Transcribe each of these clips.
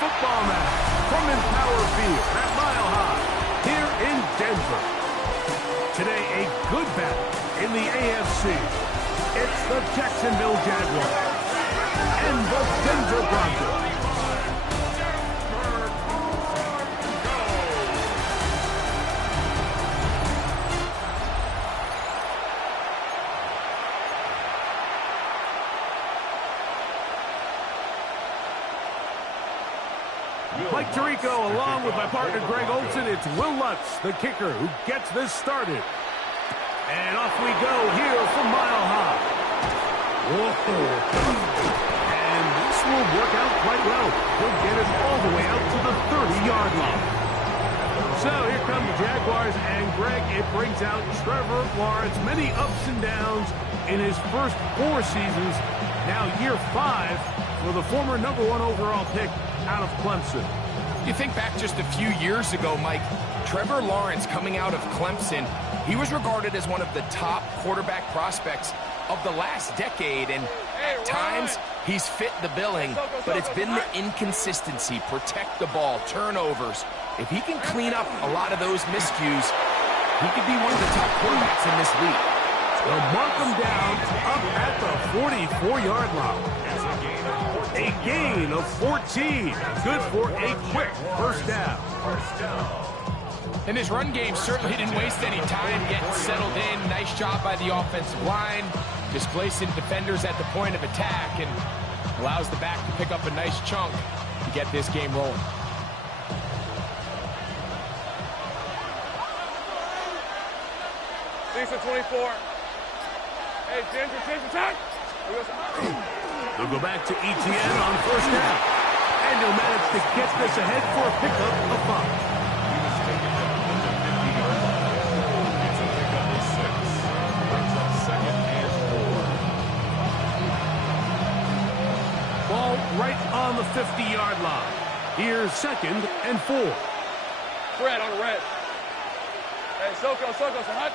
football match from Empower Field at Mile High here in Denver. Today, a good battle in the AFC. It's the Jacksonville Jaguars and the Denver Broncos. Mike Tirico, along with my partner Greg Olson, it's Will Lutz, the kicker, who gets this started. And off we go here from Mile High. Whoa. And this will work out quite well. He'll get it all the way out to the 30-yard line. So here come the Jaguars, and Greg, it brings out Trevor Lawrence. Many ups and downs in his first 4 seasons. Now year 5 for the former #1 overall pick out of Clemson. You think back just a few years ago, Mike, Trevor Lawrence coming out of Clemson, he was regarded as one of the top quarterback prospects of the last decade, and at times he's fit the billing, but it's been the inconsistency, protect the ball, turnovers. If he can clean up a lot of those miscues, he could be one of the top quarterbacks in this league. They'll mark him down up at the 44-yard line. A gain of 14. Good for a quick first down. And this run game certainly didn't waste any time getting settled in. Nice job by the offensive line, displacing defenders at the point of attack, and allows the back to pick up a nice chunk to get this game rolling. Lisa 24. Hey, Ginger, attack! They'll go back to ETN on first down. And he'll manage to get this ahead for a pickup of 5. He was taken down at the 50-yard line. It's a pickup of 6. Brings up 2nd and 4. Ball right on the 50-yard line. Here's 2nd and 4. Red on the red. Hey, Soko, so hot.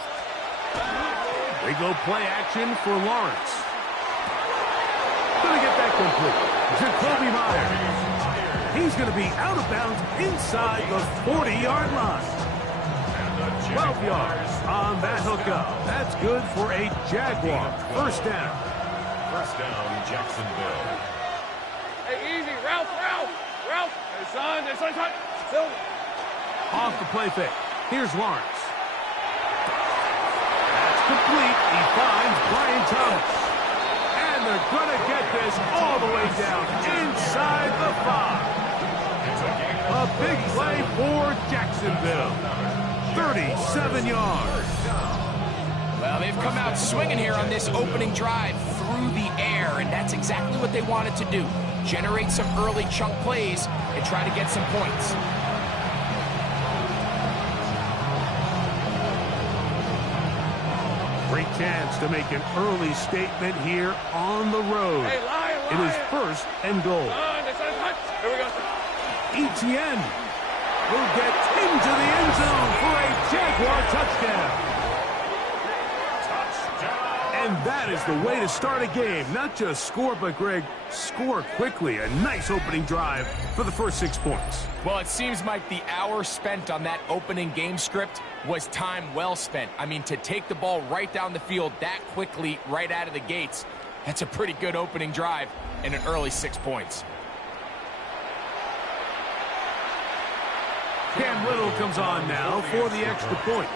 They go play action for Lawrence. Going to get that complete. Jacoby Myers. He's going to be out of bounds inside the 40-yard line. 12 yards on that hookup. That's good for a Jaguar. First down. First down, Jacksonville. Hey, easy. Ralph. Hey, son. Off the play fake. Here's Lawrence. That's complete. He finds Brian Thomas. And they're going to get this all the way down inside the 5. A big play for Jacksonville. 37 yards. Well, they've come out swinging here on this opening drive through the air, and that's exactly what they wanted to do. Generate some early chunk plays and try to get some points. Great chance to make an early statement here on the road. Hey, Lion. It is 1st and goal. Here we go. ETN will get into the end zone for a Jaguar touchdown. And that is the way to start a game. Not just score, but, Greg, score quickly. A nice opening drive for the first 6 points. Well, it seems like the hour spent on that opening game script was time well spent. I mean, to take the ball right down the field that quickly right out of the gates, that's a pretty good opening drive and an early 6 points. Cam Little comes on now for the extra point.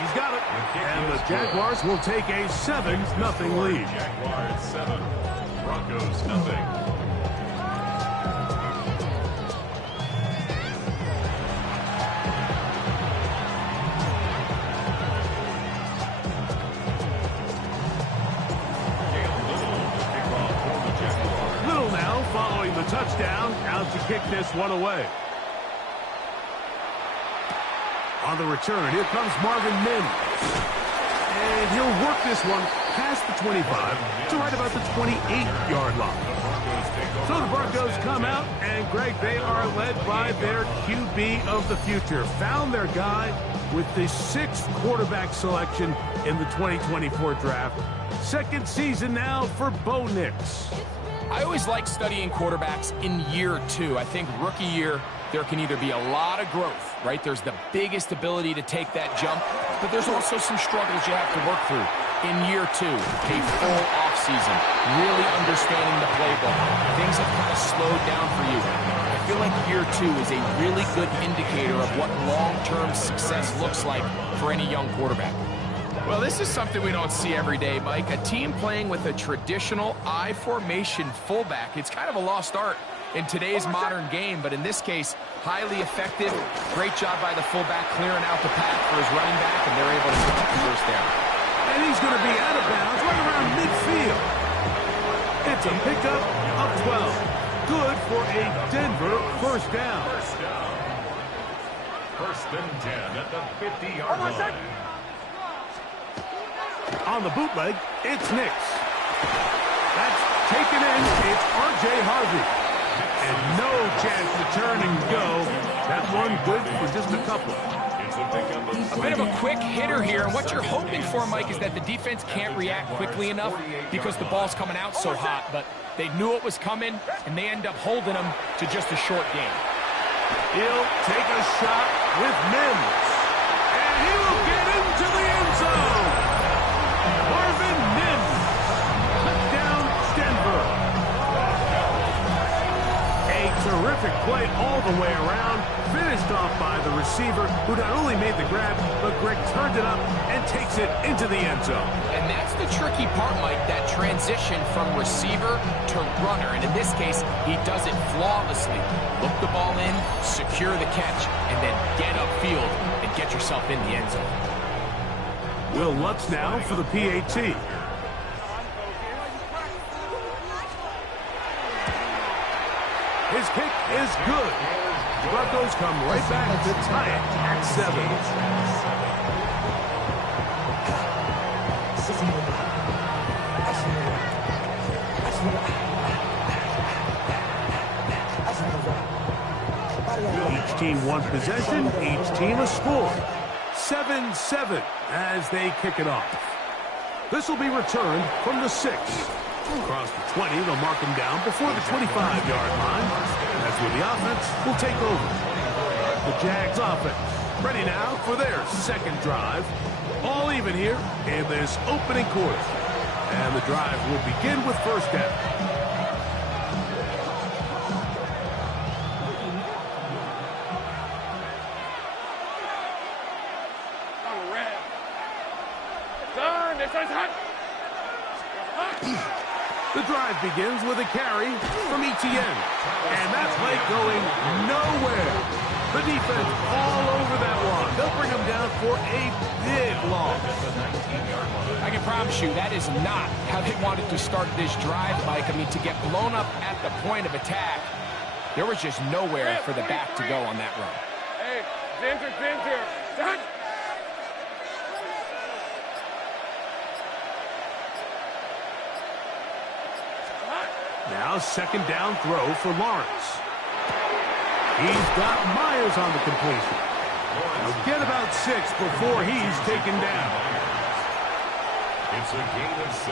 He's got it. And the Jaguars will take a 7-0 lead. Jaguars 7, Broncos nothing. Little now following the touchdown, out to kick this one away. On the return, here comes Marvin Mims. And he'll work this one past the 25 to right about the 28-yard line. So the Broncos come out, and, Greg, they are led by their QB of the future. Found their guy with the 6th quarterback selection in the 2024 draft. Second season now for Bo Nix. I always like studying quarterbacks in year 2. I think rookie year, there can either be a lot of growth, right? There's the biggest ability to take that jump, but there's also some struggles you have to work through. In year 2, a full offseason, really understanding the playbook. Things have kind of slowed down for you. I feel like year 2 is a really good indicator of what long-term success looks like for any young quarterback. Well, this is something we don't see every day, Mike. A team playing with a traditional I formation fullback. It's kind of a lost art in today's modern game, but in this case, highly effective. Great job by the fullback clearing out the path for his running back, and they're able to pick up the first down. And he's going to be out of bounds right around midfield. It's a pickup of 12. Good for a Denver first down. First and 10 at the 50-yard line. On the bootleg, it's Nix. That's taken in. It's R.J. Harvey. And no chance to turn and go. That one good for just a couple. A bit of a quick hitter here, and what you're hoping for, Mike, is that the defense can't react quickly enough because the ball's coming out so hot, but they knew it was coming, and they end up holding them to just a short game. He'll take a shot with Mims, and he will get into the end zone. Marvin Mims, touchdown Denver. A terrific play all the way around, finished off by the receiver, who not only made the grab, but Greg turned it up and takes it into the end zone. And that's the tricky part, Mike, that transition from receiver to runner. And in this case, he does it flawlessly. Look the ball in, secure the catch, and then get upfield and get yourself in the end zone. Will Lutz now for the PAT. His kick is good. The Broncos come right back to tie it at 7. Each team one possession, each team a score. 7-7 as they kick it off. This will be returned from the 6. Across the 20, they'll mark him down before the 25-yard line. And that's where the offense will take over. The Jags offense ready now for their second drive. All even here in this opening quarter. And the drive will begin with first down. The drive begins with a carry from Etienne. And that play going nowhere. The defense all over that one. They'll bring him down for a big loss. I can promise you that is not how they wanted to start this drive, Mike. I mean, to get blown up at the point of attack, there was just nowhere for the back to go on that run. Hey, Ginger. Done. Now second down throw for Lawrence. He's got Myers on the completion. He'll get about 6 before he's taken down. It's a gain of 6.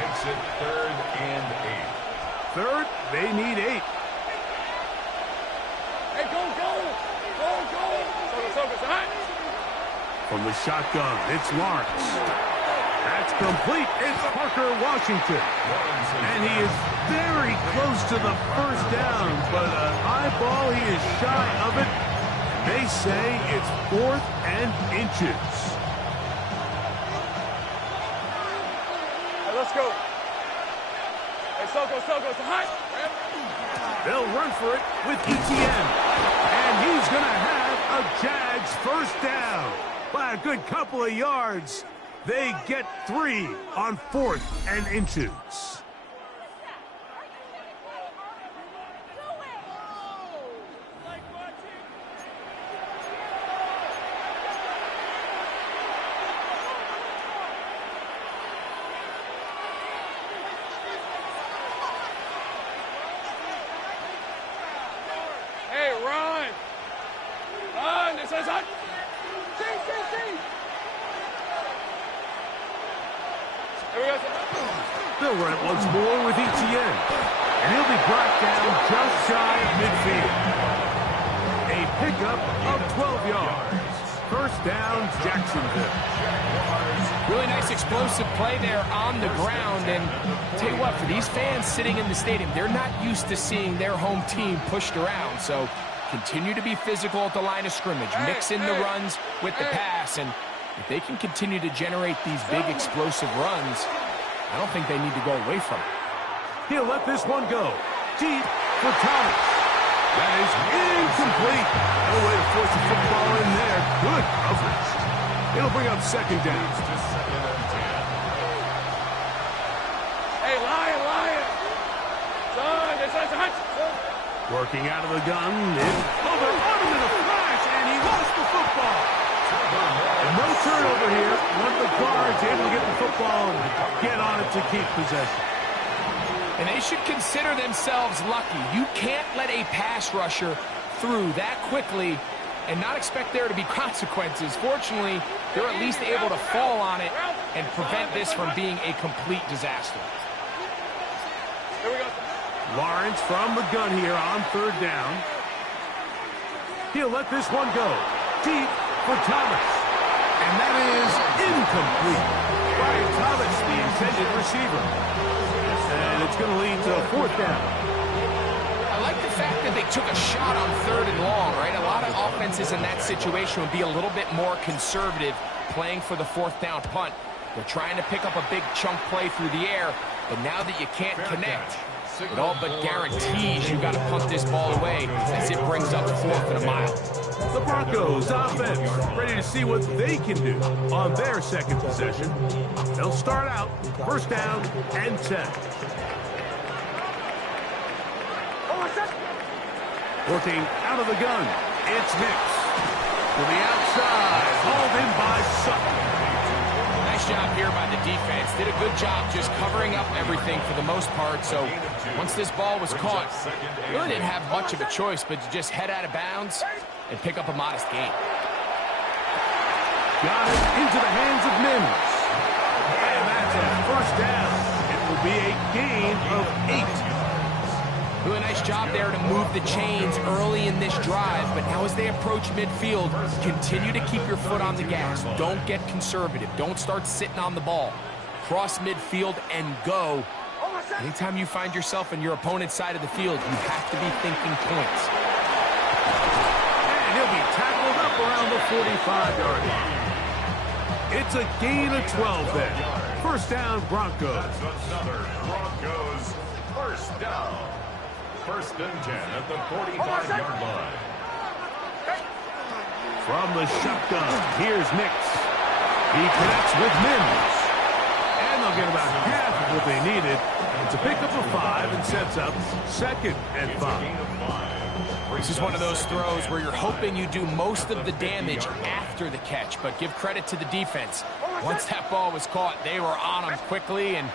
Makes it 3rd and 8. Third, they need 8. Hey, go. From the shotgun, it's Lawrence. That's complete. It's Parker Washington. And he is very close to the first down, but an eyeball, he is shy of it. They say it's 4th and inches. Hey, let's go. Hey, Soko, it's hot. They'll run for it with Etienne. And he's going to have a Jags first down by a good couple of yards. They get 3 on 4th and inches. Hey, run. This is hot. See. They'll run it once more with Etienne. And he'll be brought down just shy of midfield. A pickup of 12 yards. First down, Jacksonville. Really nice explosive play there on the ground. And tell you what, for these fans sitting in the stadium, they're not used to seeing their home team pushed around. So continue to be physical at the line of scrimmage. Mix in the runs with the pass. And if they can continue to generate these big explosive runs, I don't think they need to go away from it. He'll let this one go. Deep for Thomas. That is incomplete. No way to force a football in there. Good coverage. It'll bring up second down. Hey, Lion! Son. Working out of the gun. It's over on him in a flash, and he lost the football. And no turnover here. One of the guards able to get the football and get on it to keep possession. And they should consider themselves lucky. You can't let a pass rusher through that quickly and not expect there to be consequences. Fortunately, they're at least able to fall on it and prevent this from being a complete disaster. Here we go. Lawrence from the gun here on third down. He'll let this one go. Deep for Thomas. And that is incomplete. Brian Thomas, the intended receiver. And it's going to lead to a fourth down. I like the fact that they took a shot on third and long, right? A lot of offenses in that situation would be a little bit more conservative playing for the fourth down punt. They're trying to pick up a big chunk play through the air, but now that you can't connect, it all but guarantees you got to punt this ball away as it brings up fourth and a mile. The Broncos offense ready to see what they can do on their second possession. They'll start out first down and 10. Working out of the gun, it's Nix. To the outside, hauled in by Sutton. Nice job here by the defense. Did a good job just covering up everything for the most part. So once this ball was caught, really didn't have much of a choice but to just head out of bounds and pick up a modest gain. Got it into the hands of Mims. And that's a first down. It will be a gain of 8. Really nice job there to move the chains early in this drive, but now as they approach midfield, continue to keep your foot on the gas. Don't get conservative. Don't start sitting on the ball. Cross midfield and go. Anytime you find yourself in your opponent's side of the field, you have to be thinking points. And he'll be tackled up around the 45-yard line. It's a gain of 12 then. First down, Broncos. That's another Broncos first down. First and 10 at the 45-yard line. From the shotgun, here's Nix. He connects with Mims. And they'll get about half of what they needed. It's a pickup of 5 and sets up second and 5. This is one of those throws where you're hoping you do most of the damage after the catch, but give credit to the defense. Once that ball was caught, they were on him quickly, and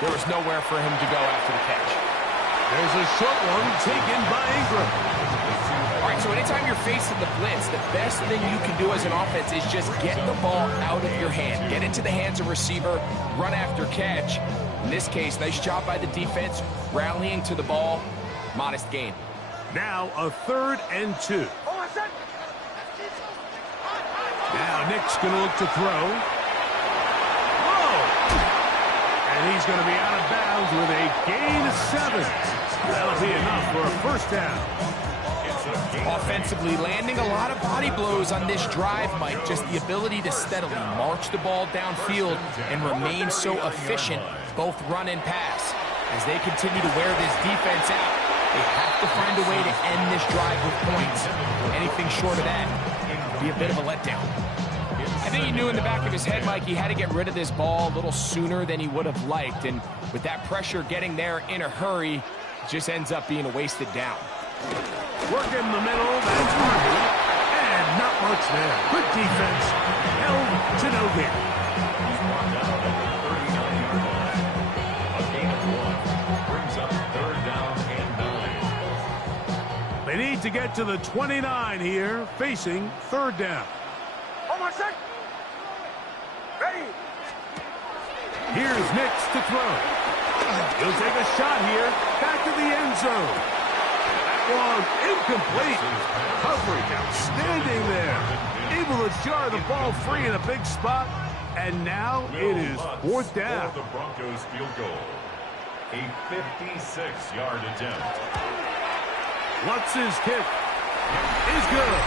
there was nowhere for him to go after the catch. There's a short one taken by Ingram. All right, so anytime you're facing the blitz, the best thing you can do as an offense is just get the ball out of your hand. Get into the hands of receiver, run after catch. In this case, nice job by the defense, rallying to the ball, modest gain. Now a third and 2. Now Nick's going to look to throw. Whoa! And he's going to be out of bounds with a gain of 7. That'll be enough for a first down. Offensively, landing a lot of body blows on this drive, Mike. Just the ability to steadily march the ball downfield and remain so efficient, both run and pass. As they continue to wear this defense out, they have to find a way to end this drive with points. Anything short of that would be a bit of a letdown. I think he knew in the back of his head, Mike, he had to get rid of this ball a little sooner than he would have liked. And with that pressure getting there in a hurry, it just ends up being a wasted down. Work in the middle, that's Murphy. And not much there. Good defense. Held to no gain. He's brought down at the 39-yard line. A gain of 1 brings up third down and 9. They need to get to the 29 here, facing third down. Here's Nix to throw. He'll take a shot here. Back to the end zone. That one incomplete. Coverage outstanding there. Able to jar the ball free in a big spot. And now it is fourth down. For the Broncos field goal. A 56-yard attempt. Lutz's kick is good.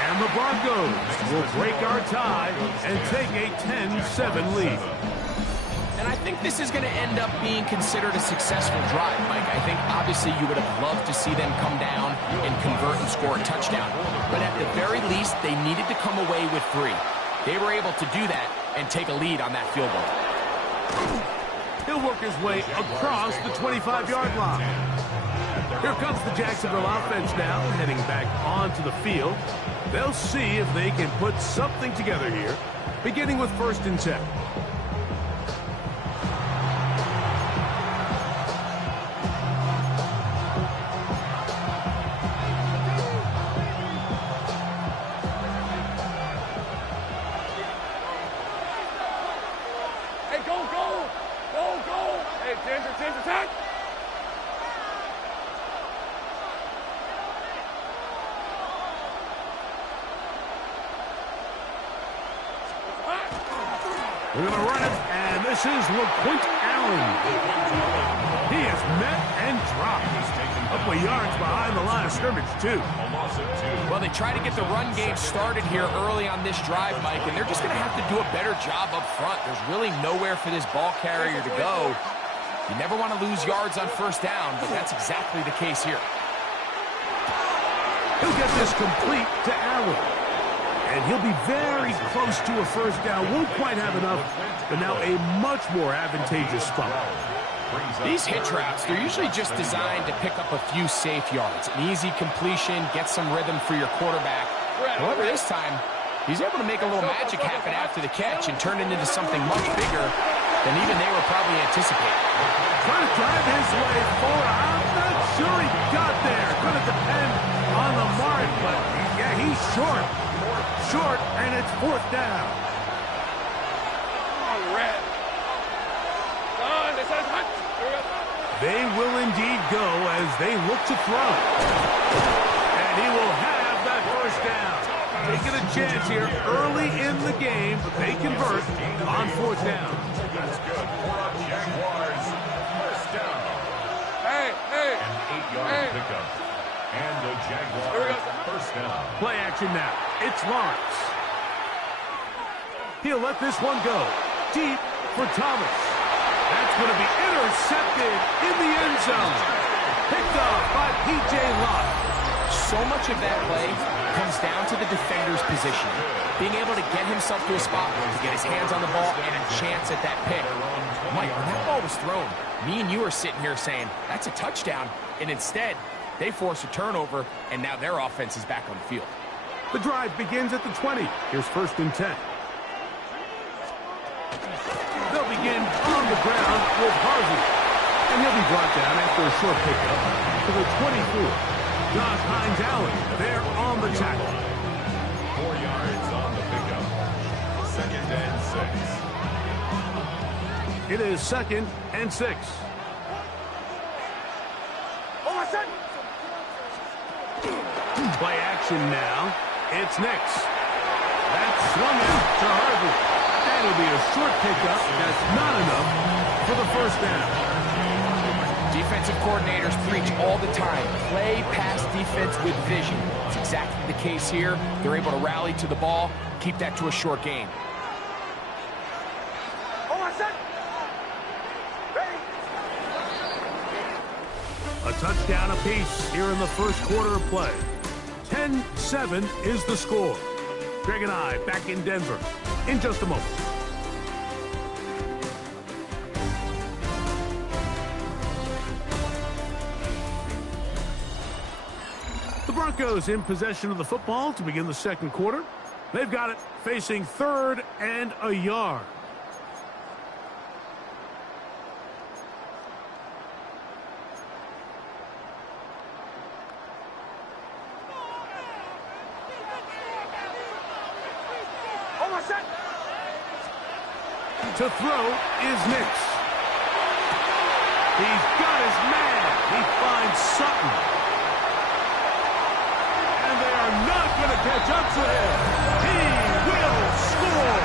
And the Broncos will break our tie and take a 10-7 lead. And I think this is going to end up being considered a successful drive, Mike. I think obviously you would have loved to see them come down and convert and score a touchdown. But at the very least, they needed to come away with 3. They were able to do that and take a lead on that field goal. He'll work his way across the 25-yard line. Here comes the Jacksonville offense now, heading back onto the field. They'll see if they can put something together here, beginning with 1st and 10. Hey, go, go! Go, go! Hey, Ginger, attack! We're going to run it, and this is LaQuint Allen. He is met and dropped. A couple of yards behind the line of scrimmage, too. Well, they try to get the run game started here early on this drive, Mike, and they're just going to have to do a better job up front. There's really nowhere for this ball carrier to go. You never want to lose yards on 1st down, but that's exactly the case here. He'll get this complete to Allen. And he'll be very close to a 1st down. Won't quite have enough, but now a much more advantageous spot. These hitch routes, they're usually just designed to pick up a few safe yards. An easy completion, get some rhythm for your quarterback. However, this time, he's able to make a little magic happen after the catch and turn it into something much bigger than even they were probably anticipating. Trying to drive his way forward. I'm not sure he got there. Going to depend on the mark, but yeah, he's short. Short, and it's 4th down. Come on, Red. Done. They said hot. They will indeed go as they look to throw. And he will have that 1st down. Taking a chance here early in the game, but they convert on 4th down. That's good for the Jaguars. 1st down. Hey, hey. An 8-yard pickup. And the Jaguars 1st down. Play action now. It's Lawrence. He'll let this one go. Deep for Thomas. That's going to be intercepted in the end zone. Picked up by P.J. Lott. So much of that play comes down to the defender's position. Being able to get himself to a spot to get his hands on the ball and a chance at that pick. Mike, when that ball was thrown, me and you are sitting here saying, that's a touchdown. And instead, they force a turnover, and now their offense is back on the field. The drive begins at the 20. Here's 1st and 10. They'll begin on the ground with Harvey. And he'll be brought down after a short pickup to the 24. Josh Hines-Allen there on the tackle. 4 yards on the pickup. 2nd and 6. It is 2nd and 6. Play action now. It's Nix. That's swung out to Harvey. That'll be a short pickup. That's not enough for the 1st down. Defensive coordinators preach all the time. Play pass defense with vision. It's exactly the case here. They're able to rally to the ball, keep that to a short game. A touchdown apiece here in the 1st quarter of play. 10-7 is the score. Greg and I back in Denver in just a moment. The Broncos in possession of the football to begin the 2nd quarter. They've got it facing 3rd and a yard. To throw is Nix. He's got his man. He finds Sutton. And they are not going to catch up to him. He will score.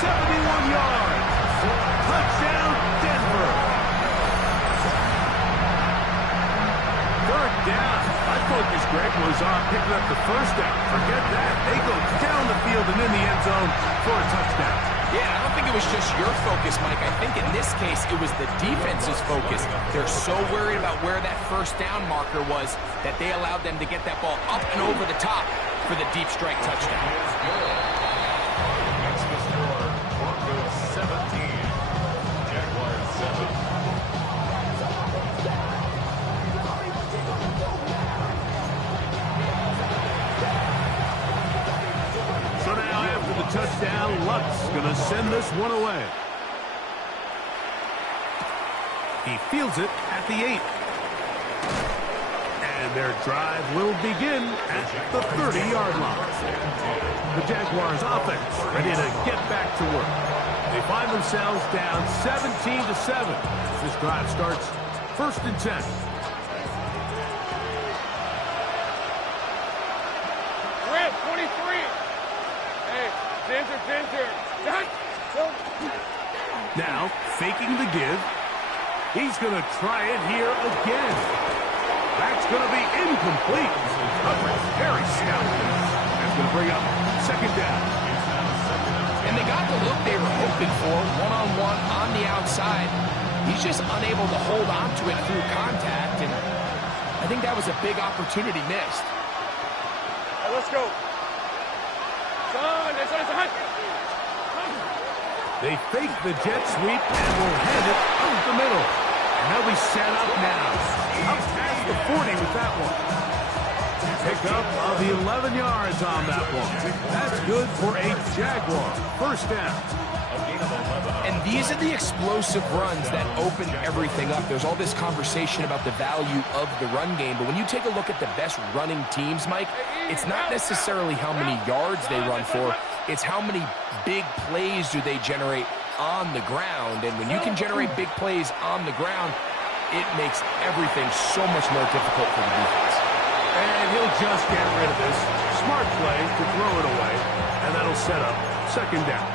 71 yards. Touchdown, Denver. Third down. My focus, Greg, was on picking up the first down. Forget that. They go down the field and in the end zone for a touchdown. Yeah, I don't think it was just your focus, Mike. I think in this case, it was the defense's focus. They're so worried about where that first down marker was that they allowed them to get that ball up and over the top for the deep strike touchdown. That's the score. Broncos 17. Jaguars 7. So now after the touchdown, Luck's going to send this one away. He fields it at the 8. And their drive will begin at the 30-yard line. The Jaguars offense ready to get back to work. They find themselves down 17-7. This drive starts 1st and 10. Red, 23. Hey, Ginger. Now, faking the give. He's going to try it here again. That's going to be incomplete. Coverage very stout. That's going to bring up 2nd down. And they got the look they were hoping for, one-on-one on the outside. He's just unable to hold on to it through contact, and I think that was a big opportunity missed. Hey, let's go. Son. They fake the jet sweep and will hand it up the middle. And they'll be set up now. Up past the 40 with that one. Pick up of the 11 yards on that one. That's good for a Jaguar. 1st down. And these are the explosive runs that open everything up. There's all this conversation about the value of the run game, but when you take a look at the best running teams, Mike, it's not necessarily how many yards they run for, it's how many big plays do they generate on the ground. And when you can generate big plays on the ground, it makes everything so much more difficult for the defense. And he'll just get rid of this. Smart play to throw it away, and that'll set up 2nd down.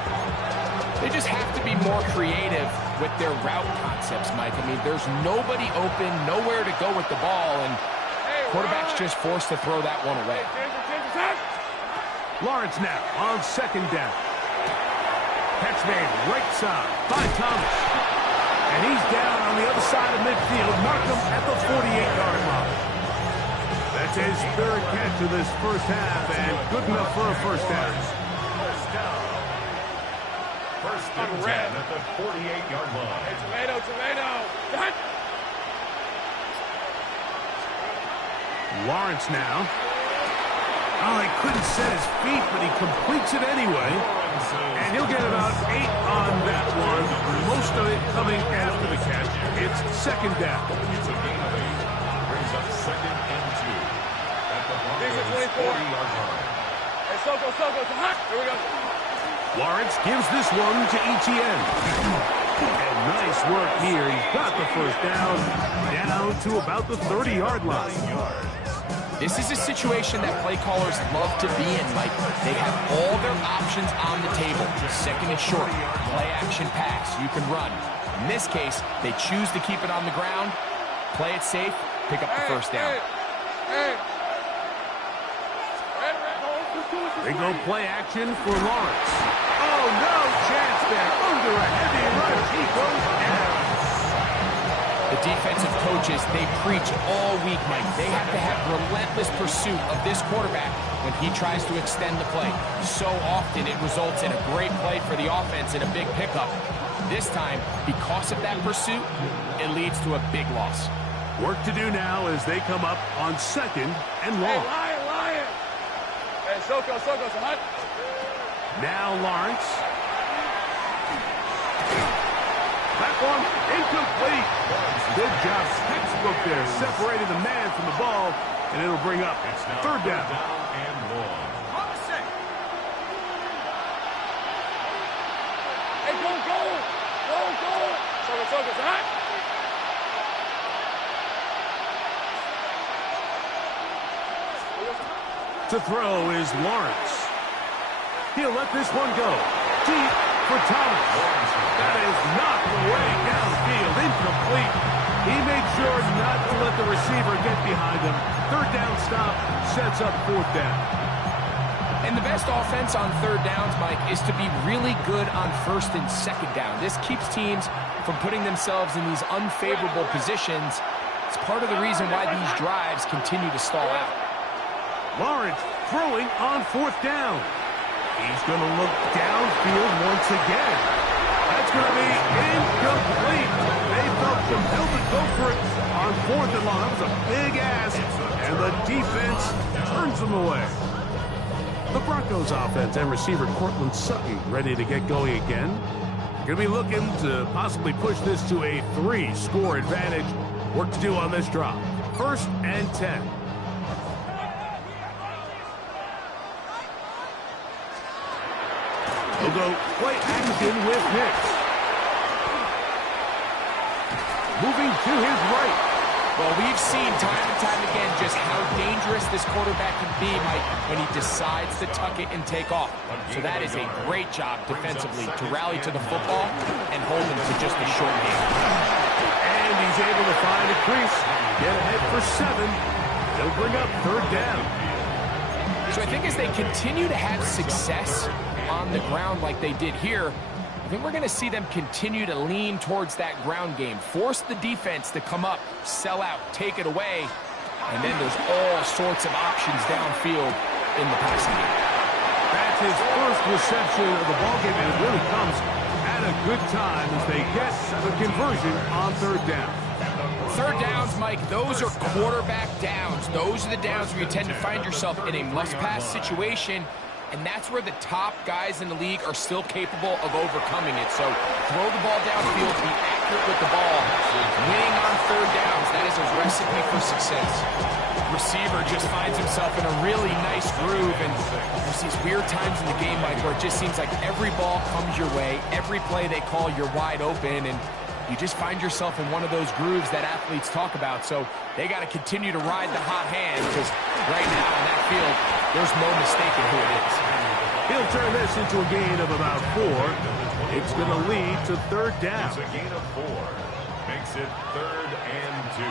They just have to be more creative with their route concepts, Mike. I mean, there's nobody open, nowhere to go with the ball, and quarterback's just forced to throw that one away. Lawrence now on 2nd down. Catch made right side by Thomas. And he's down on the other side of midfield. Mark him at the 48-yard line. That's his 3rd catch of this first half, and good enough for a 1st down. First and 10 at the 48-yard line. Hey, tomato. Lawrence now. Oh, he couldn't set his feet, but he completes it anyway. And he'll get about 8 on that one. Most of it coming after the catch. It's 2nd down. It's a gain of 8. Brings up 2nd and 2. At the Broncos 40-yard line. Hey, Soko. Here we go. Lawrence gives this one to Etienne. And nice work here. He's got the 1st down to about the 30-yard line. This is a situation that play callers love to be in, Mike. They have all their options on the table. 2nd and short, play action pass, you can run. In this case, they choose to keep it on the ground, play it safe, pick up the 1st down. They go play action for Lawrence. Oh, no chance there. Under a heavy rush, he goes down. The defensive coaches, they preach all week, Mike. They have to have relentless pursuit of this quarterback when he tries to extend the play. So often it results in a great play for the offense and a big pickup. This time, because of that pursuit, it leads to a big loss. Work to do now as they come up on 2nd and long. Hey, Lion. Hey, Soko, hot. Now Lawrence. That one incomplete. Good job, textbook there, separating the man from the ball, and it'll bring up 3rd down. And long. Hey, go. To throw is Lawrence. He'll let this one go. Deep for Thomas. That is knocked away downfield. Incomplete. He made sure not to let the receiver get behind him. Third down stop sets up fourth down. And the best offense on third downs, Mike, is to be really good on first and second down. This keeps teams from putting themselves in these unfavorable positions. It's part of the reason why these drives continue to stall out. Lawrence throwing on fourth down. He's going to look downfield once again. That's going to be incomplete. They felt compelled to go for it on fourth and long. That was a big ask, and the defense turns them away. The Broncos offense and receiver Cortland Sutton ready to get going again. Going to be looking to possibly push this to a 3-score advantage. Work to do on this drop. 1st and 10. He'll go play action with Hicks. Moving to his right. Well, we've seen time and time again just how dangerous this quarterback can be, Mike, when he decides to tuck it and take off. So that is a great job defensively to rally to the football and hold him to just a short game. And he's able to find a crease. Get ahead for 7. They'll bring up third down. So I think as they continue to have success on the ground like they did here, I think we're going to see them continue to lean towards that ground game, force the defense to come up, sell out, take it away, and then there's all sorts of options downfield in the passing game. That's his first reception of the ballgame, and it really comes at a good time as they get the conversion on third down. Third downs, Mike, those are quarterback downs. Those are the downs where you tend to find yourself in a must-pass situation, and that's where the top guys in the league are still capable of overcoming it. So throw the ball downfield, be accurate with the ball. Winning on third downs, that is a recipe for success. Receiver just finds himself in a really nice groove, and there's these weird times in the game, Mike, where it just seems like every ball comes your way, every play they call, you're wide open, and you just find yourself in one of those grooves that athletes talk about. So they got to continue to ride the hot hand, because right now in that field, there's no mistaking who it is. He'll turn this into a gain of about 4. It's going to lead to third down. It's a gain of 4. Makes it 3rd and 2.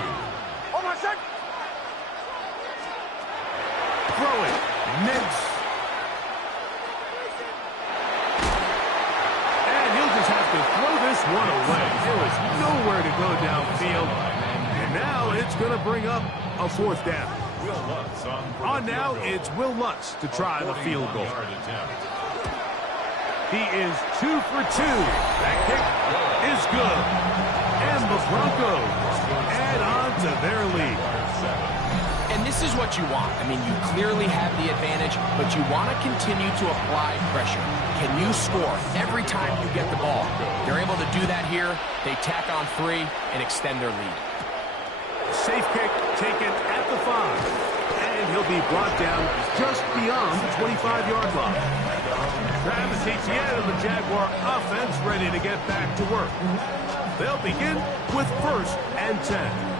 Oh, my son! Throwing. Miss. And he'll just have to throw this one away. There was nowhere to go downfield. And now it's going to bring up a fourth down. On now, it's Will Lutz to try the field goal. He is 2 for 2. That kick is good. And the Broncos add on to their lead. And this is what you want. I mean, you clearly have the advantage, but you want to continue to apply pressure. Can you score every time you get the ball? They're able to do that here. They tack on 3 and extend their lead. Safe kick taken at the 5. And he'll be brought down just beyond the 25-yard line. Travis Etienne of the Jaguar offense ready to get back to work. They'll begin with 1st and 10.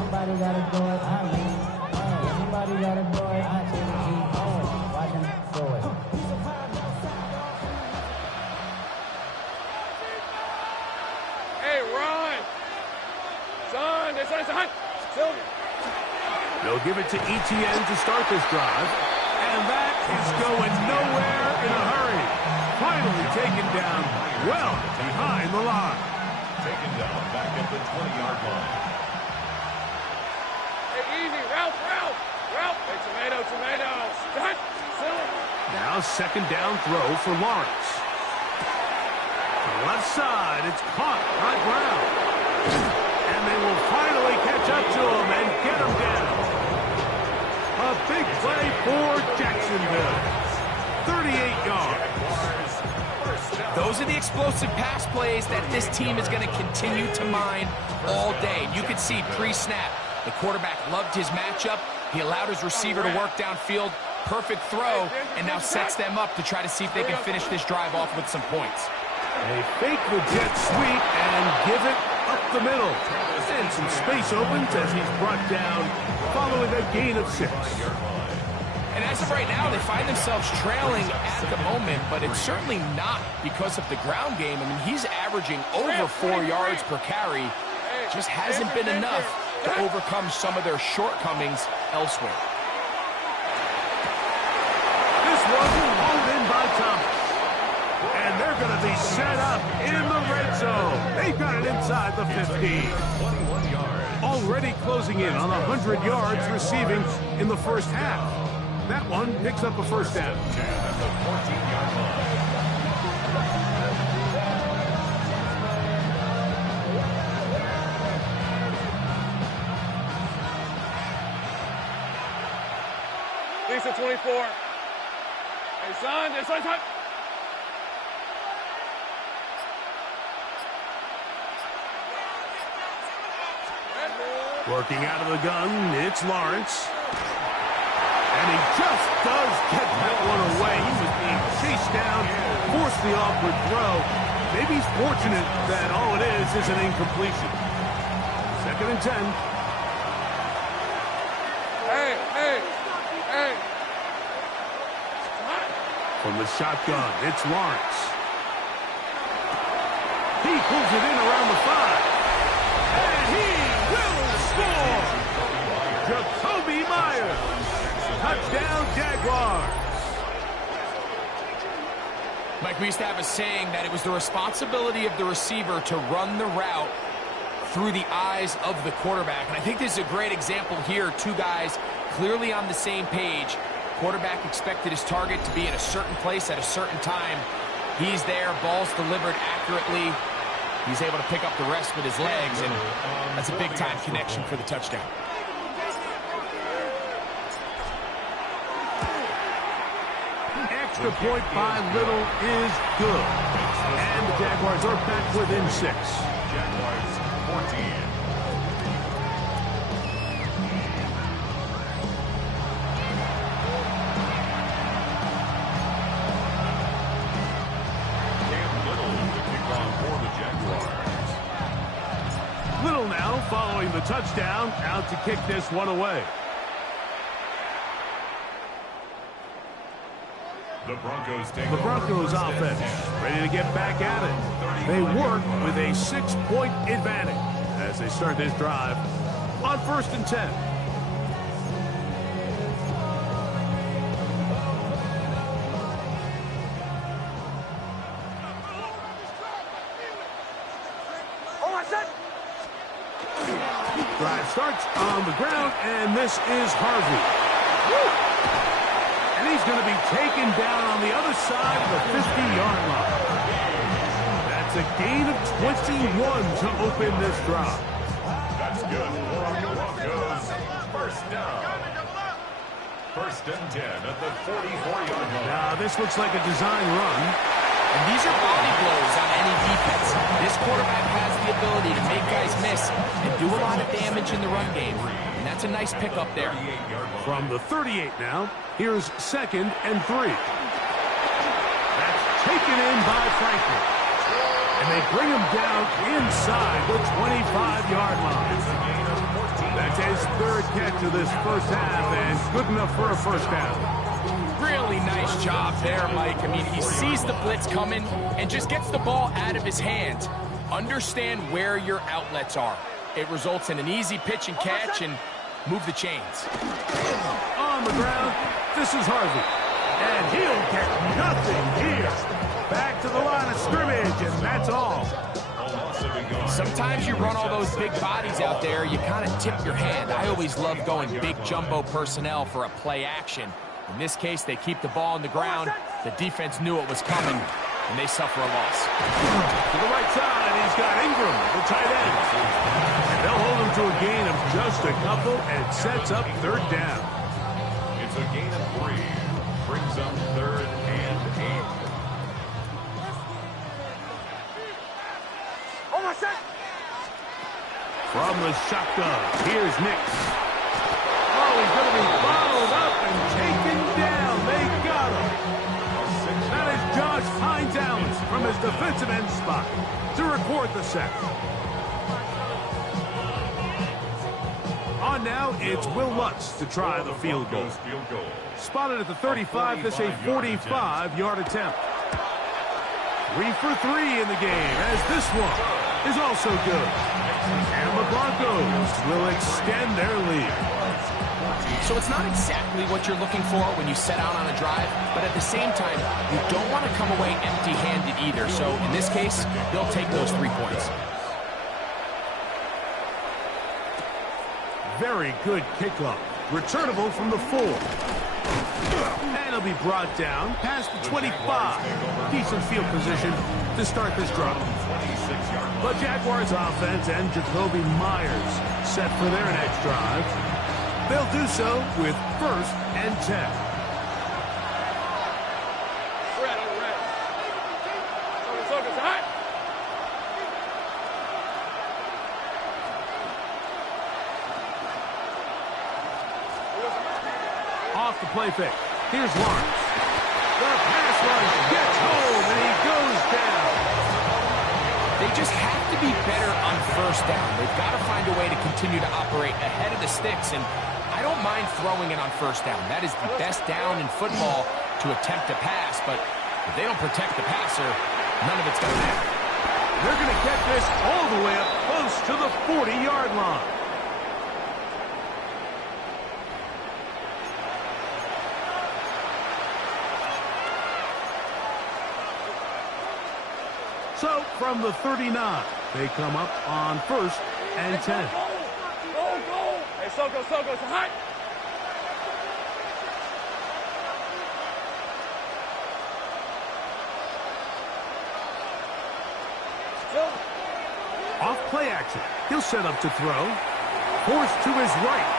Somebody gotta do it. I mean, somebody gotta do it. I take a G. Watch him throw it. Hey, run! Son, this one is a hunt. Sylvia. They'll give it to ETN to start this drive. And that is going nowhere in a hurry. Finally taken down well behind the line. Taken down back at the 20-yard line. Hey, easy. Ralph. Hey, tomato. Hunt. Sylvia. Now second down throw for Lawrence. To the left side, it's caught by Brown. And they will finally catch up to him and get him down. A big play for Jacksonville. 38 yards. Those are the explosive pass plays that this team is going to continue to mine all day. You could see pre-snap, the quarterback loved his matchup. He allowed his receiver to work downfield. Perfect throw, and now sets them up to try to see if they can finish this drive off with some points. They fake the jet sweep and give it up the middle. And some space opens as he's brought down following a gain of 6. And as of right now, they find themselves trailing at the moment, but it's certainly not because of the ground game. I mean, he's averaging over 4 yards per carry. Just hasn't been enough to overcome some of their shortcomings elsewhere. This one hauled in by Thomas. And they're going to be set up in the red zone. They've got it inside the 15. 21 yards. Already closing in on 100 yards receiving in the first half. That one picks up a first down. 10 at the 14-yard line. Lisa, 24. Hey, son, this one's hot. Working out of the gun, it's Lawrence. And he just does get that one away. He was being chased down, forced the awkward throw. Maybe he's fortunate that all it is an incompletion. 2nd and 10. Hey. From the shotgun, it's Lawrence. He pulls it in around the 5. And he will score! Jacoby Myers. Touchdown, Jaguars. Mike, we used to have a saying that it was the responsibility of the receiver to run the route through the eyes of the quarterback. And I think this is a great example here. Two guys clearly on the same page. Quarterback expected his target to be in a certain place at a certain time. He's there, ball's delivered accurately. He's able to pick up the rest with his legs, and that's a big-time connection for the touchdown. Extra point by Little is good. And the Jaguars are back within 6. Jaguars 14. Little now following the touchdown, out to kick this one away. The Broncos take The Broncos offense ready to get back at it. They work with a 6-point advantage as they start this drive on 1st and 10. Drive starts on the ground, and this is Harvey. And he's going to be taken down on the other side of the 50-yard line. That's a gain of 21 to open this drive. That's good for the Broncos. First down. 1st and 10 at the 44-yard line. Now, this looks like a design run. And these are body blows on any defense. This quarterback has the ability to make guys miss and do a lot of damage in the run game. And that's a nice pickup there. From the 38 now, here's 2nd and 3. That's taken in by Franklin. And they bring him down inside the 25-yard line. That's his third catch of this first half, and good enough for a first down. Really nice job there, Mike. I mean, he sees the blitz coming and just gets the ball out of his hands. Understand where your outlets are. It results in an easy pitch and catch and move the chains. On the ground, this is Harvey. And he'll get nothing here. Back to the line of scrimmage, and that's all. Sometimes you run all those big bodies out there, you kind of tip your hand. I always love going big jumbo personnel for a play action. In this case, they keep the ball on the ground. The defense knew it was coming, and they suffer a loss. To the right side, he's got Ingram, the tight end. And they'll hold him to a gain of just a couple and sets up third down. It's a gain of 3. Brings up 3rd and 8. From the shotgun, here's Nix. Oh, he's going to be bottled up and taken down. They got him. That is Josh Hines-Allen from his defensive end spot to record the sack. On now, it's Will Lutz to try the field goal. Spotted at the 35, this a 45-yard attempt. 3 for 3 in the game, as this one is also good. And the Broncos will extend their lead. So it's not exactly what you're looking for when you set out on a drive, but at the same time, you don't want to come away empty-handed either. So in this case, they'll take those 3 points. Very good kickoff. Returnable from the 4. And he'll be brought down past the 25. Decent field position to start this drive. The Jaguars offense and Jacoby Myers set for their next drive. They'll do so with 1st and 10. Off the play fake. Here's Lawrence. The pass rush gets home, and he goes down. They just have to be better on 1st down. They've got to find a way to continue to operate ahead of the sticks, and I don't mind throwing it on 1st down. That is the best down in football to attempt to pass, but if they don't protect the passer, none of it's going to matter. They're going to get this all the way up close to the 40-yard line. So, from the 39, they come up on 1st and 10. Go! Hey, Soko, it's hot! Off play action. He'll set up to throw. Forced to his right.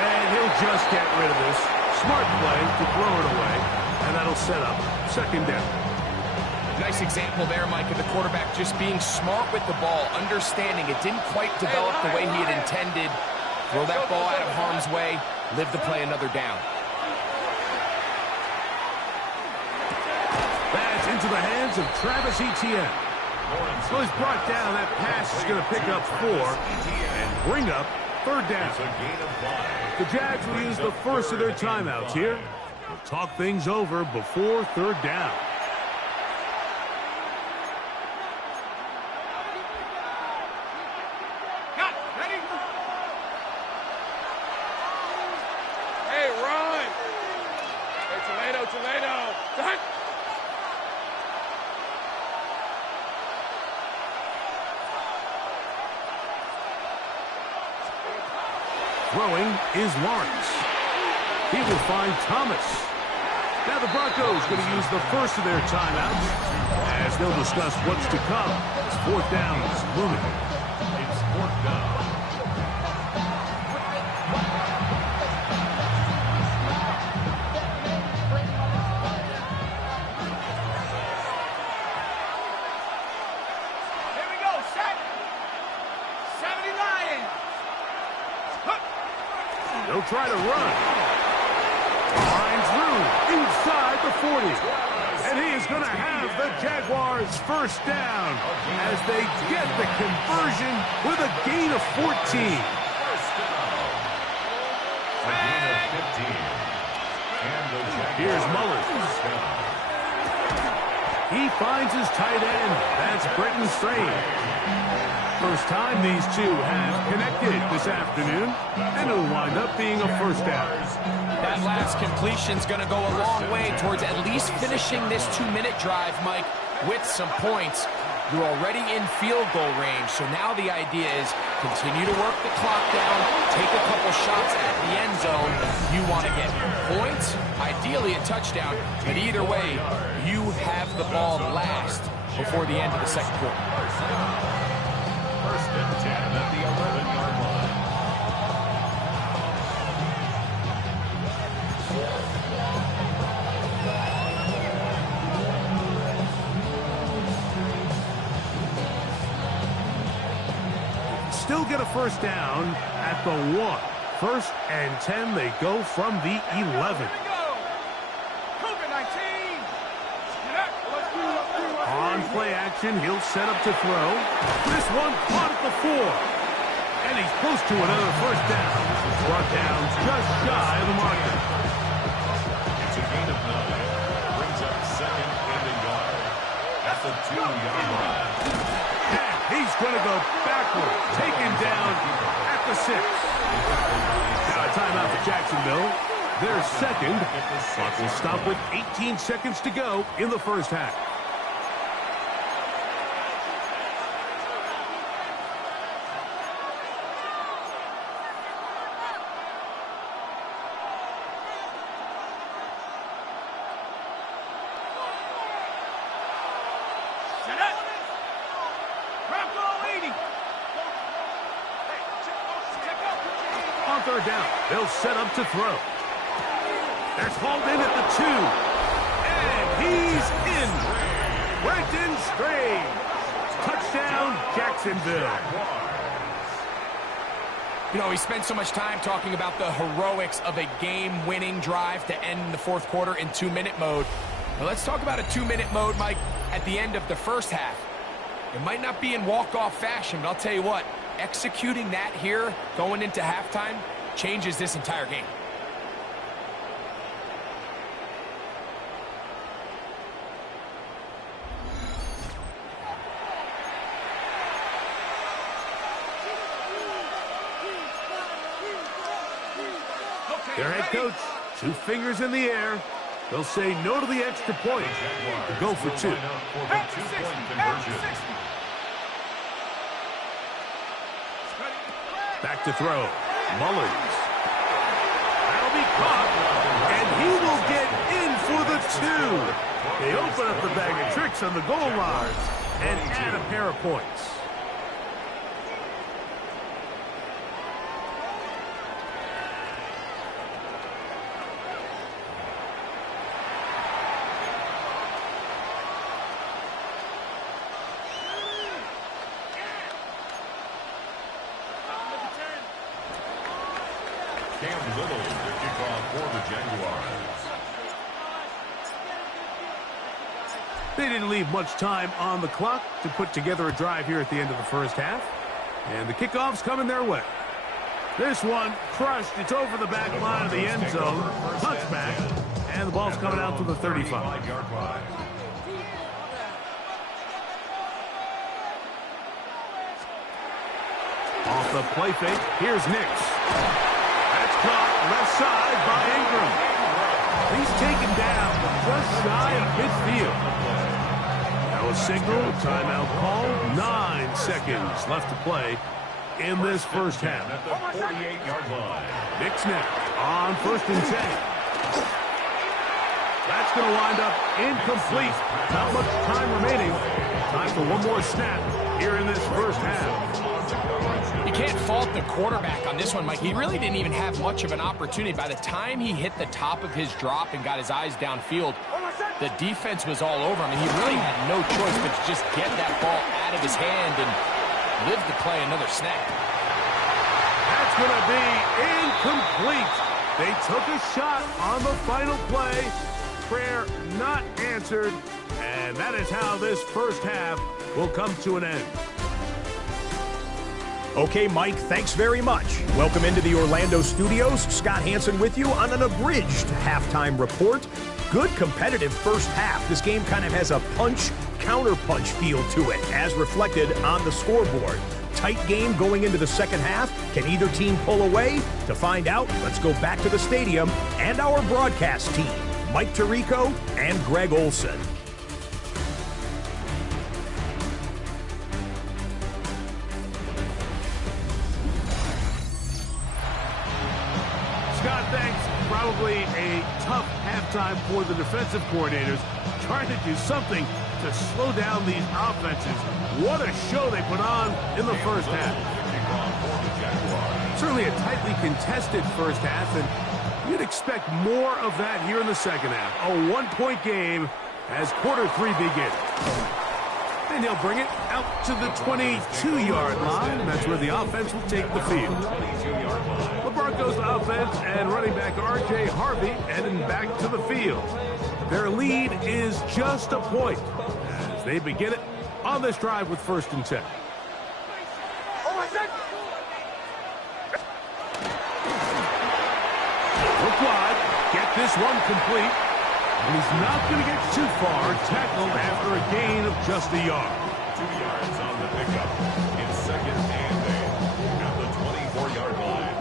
And he'll just get rid of this. Smart play to throw it away. And that'll set up 2nd down. Nice example there, Mike, of the quarterback just being smart with the ball, understanding it didn't quite develop the way he had intended. Throw that ball out of harm's way, live to play another down. That's into the hands of Travis Etienne. So he's brought down. That pass is going to pick up 4 and bring up 3rd down. The Jags will use the first of their timeouts here. We'll talk things over before 3rd down. Throwing is Lawrence. He will find Thomas. Now the Broncos going to use the first of their timeouts as they'll discuss what's to come. As 4th down is looming. It's 4th down. They'll try to run. Finds room inside the 40. And he is going to have the Jaguars first down as they get the conversion with a gain of 14. First down. A gain of 15. And the Jaguars. Here's Mullins. He finds his tight end. That's Brenton Strange. First time these two have connected this afternoon, and it'll wind up being a first down. That last completion's going to go a long way towards at least finishing this 2-minute drive, Mike, with some points. You're already in field goal range, so now the idea is continue to work the clock down, take a couple shots at the end zone. You want to get points, ideally a touchdown, but either way, you have the ball last before the end of the second quarter. First and 10 at the 11-yard line. Still get a first down at the 1. First and 10, they go from the 11. On play action, he'll set up to throw. This one caught at the 4. And he's close to another first down. Brought down just shy of the marker. It's a gain of 9. Brings up second and a yard. At the 2-yard line. And he's going to go backward. Taken down at the 6. Now a timeout for Jacksonville. They're second. Clock will stop with 18 seconds to go in the first half. On third down, they'll set up to throw. That's hauled in at the 2. And he's in. Brenton Strange. Touchdown, Jacksonville. You know, we spent so much time talking about the heroics of a game-winning drive to end the fourth quarter in 2-minute mode. Now let's talk about a 2-minute mode, Mike, at the end of the first half. It might not be in walk-off fashion, but I'll tell you what, executing that here going into halftime changes this entire game. Their head coach, 2 fingers in the air. They'll say no to the extra point to go for 2. Back to throw. Mullins. That'll be caught. And he will get in for the 2. They open up the bag of tricks on the goal line and add a pair of points. Little to kick off for the Jaguars. They didn't leave much time on the clock to put together a drive here at the end of the first half. And the kickoff's coming their way. This one crushed. It's over the back line of the end zone. Touchback. And the ball's coming out to the 35. Off the play fake. Here's Nix. Caught left side by Ingram. He's taken down just shy of midfield. That was signal. Timeout called. 9 seconds left to play in this first half. At the 48-yard line. Nix now on first and 10. That's going to wind up incomplete. Not much time remaining. Time for one more snap here in this first half. You can't fault the quarterback on this one, Mike. He really didn't even have much of an opportunity. By the time he hit the top of his drop and got his eyes downfield, the defense was all over him, and he really had no choice but to just get that ball out of his hand and live to play another snap. That's going to be incomplete. They took a shot on the final play, prayer not answered, and that is how this first half will come to an end. Okay, Mike, thanks very much. Welcome into the Orlando studios. Scott Hansen with you on an abridged halftime report. Good competitive first half. This game kind of has a punch-counterpunch feel to it, as reflected on the scoreboard. Tight game going into the second half. Can either team pull away? To find out, let's go back to the stadium and our broadcast team, Mike Tirico and Greg Olson. Scott, thanks. Probably a tough halftime for the defensive coordinators, trying to do something to slow down these offenses. What a show they put on in the first half. Certainly a tightly contested first half, and you'd expect more of that here in the second half. A one-point game as quarter three begins. And they'll bring it out to the 22-yard line. That's where the offense will take the field. The Broncos offense and running back R.J. Harvey heading back to the field. Their lead is just a point as they begin it on this drive with 1st and 10. Look wide. Get this one complete. And he's not going to get too far. Tackled after a gain of just a yard. 2 yards on the pickup. It's 2nd and 8 at the 24-yard line.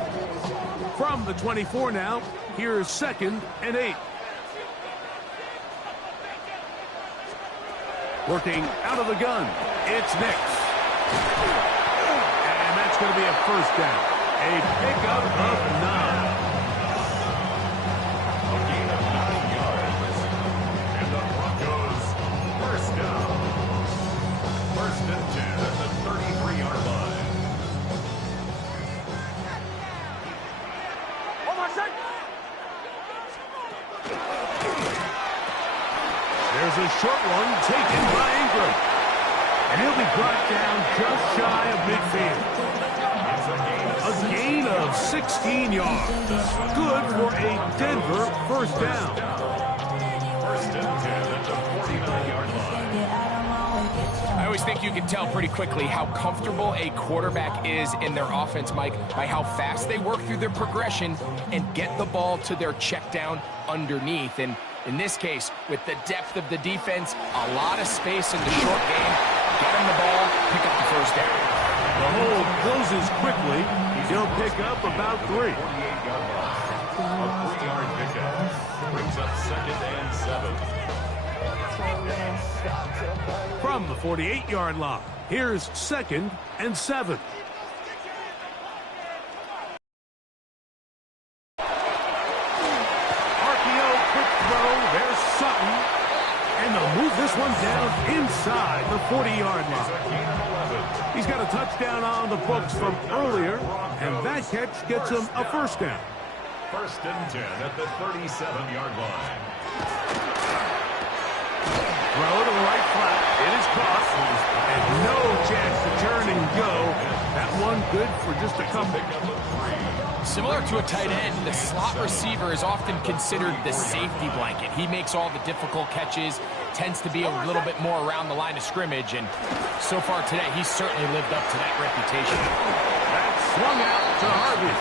From the 24 now, here's 2nd and 8. Working out of the gun, it's Nix. And that's going to be a first down. A pickup of 9. A gain of 9 yards. And the Broncos first down. 1st and 10 at the 33-yard line. There's a short one taken by Ingram. And he'll be brought down just shy of midfield. A gain of 16 yards. Good for a Denver first down. 1st and 10 at the 49-yard line. I always think you can tell pretty quickly how comfortable a quarterback is in their offense, Mike, by how fast they work through their progression and get the ball to their check down underneath. And in this case, with the depth of the defense, a lot of space in the short game, get him the ball, pick up the first down. The hole closes quickly. He'll pick up about 3. 48-yard line. A 3-yard pickup. Brings up 2nd and 7. From the 48-yard line, here's 2nd and 7. And they'll move this one down inside the 40-yard line. He's got a touchdown on the books from earlier, and that catch gets him a first down. 1st and 10 at the 37-yard line. Throw to the right flat. It is caught. And no chance to turn and go. That one good for just a couple. Similar to a tight end, the slot receiver is often considered the safety blanket. He makes all the difficult catches, tends to be a little bit more around the line of scrimmage, and so far today, he's certainly lived up to that reputation. That swung out to Harvey.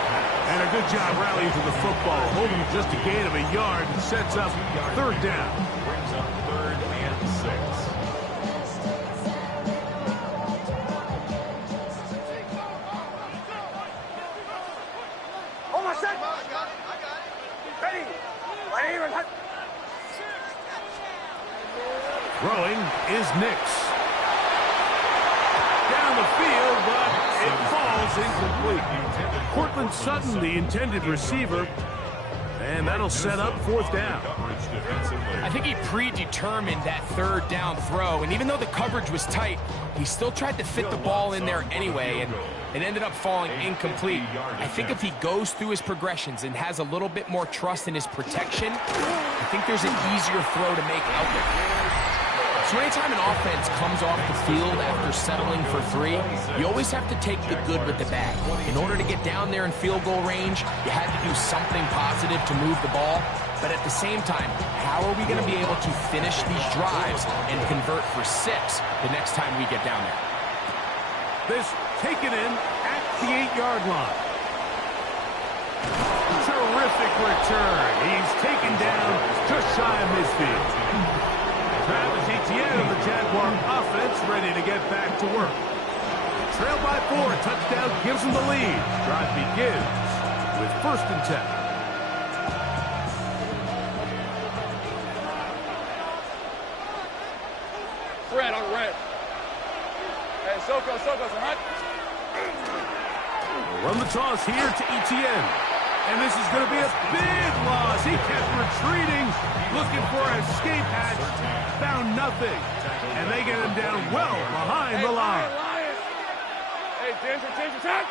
And a good job rallying to the football, holding just a gain of a yard and sets up 3rd down. Brings up 3rd and 6. Throwing is Nix. Down the field, but it falls incomplete. Cortland Sutton, the intended receiver, and that'll set up 4th down. I think he predetermined that 3rd down throw, and even though the coverage was tight, he still tried to fit the ball in there anyway, and it ended up falling incomplete. I think if he goes through his progressions and has a little bit more trust in his protection, I think there's an easier throw to make out there. So anytime an offense comes off the field after settling for 3, you always have to take the good with the bad. In order to get down there in field goal range, you had to do something positive to move the ball. But at the same time, how are we going to be able to finish these drives and convert for 6 the next time we get down there? This taken in at the 8-yard line. Terrific return. He's taken down just shy of midfield. Travis Etienne of the Jaguar offense ready to get back to work. Trailed by 4, touchdown gives them the lead. Drive begins with 1st and 10. Red on red. Hey, Soko, hot. Run the toss here to Etienne. And this is going to be a big loss. He kept retreating, looking for an escape hatch. Found nothing. And they get him down well behind the line. Hey, danger, tack.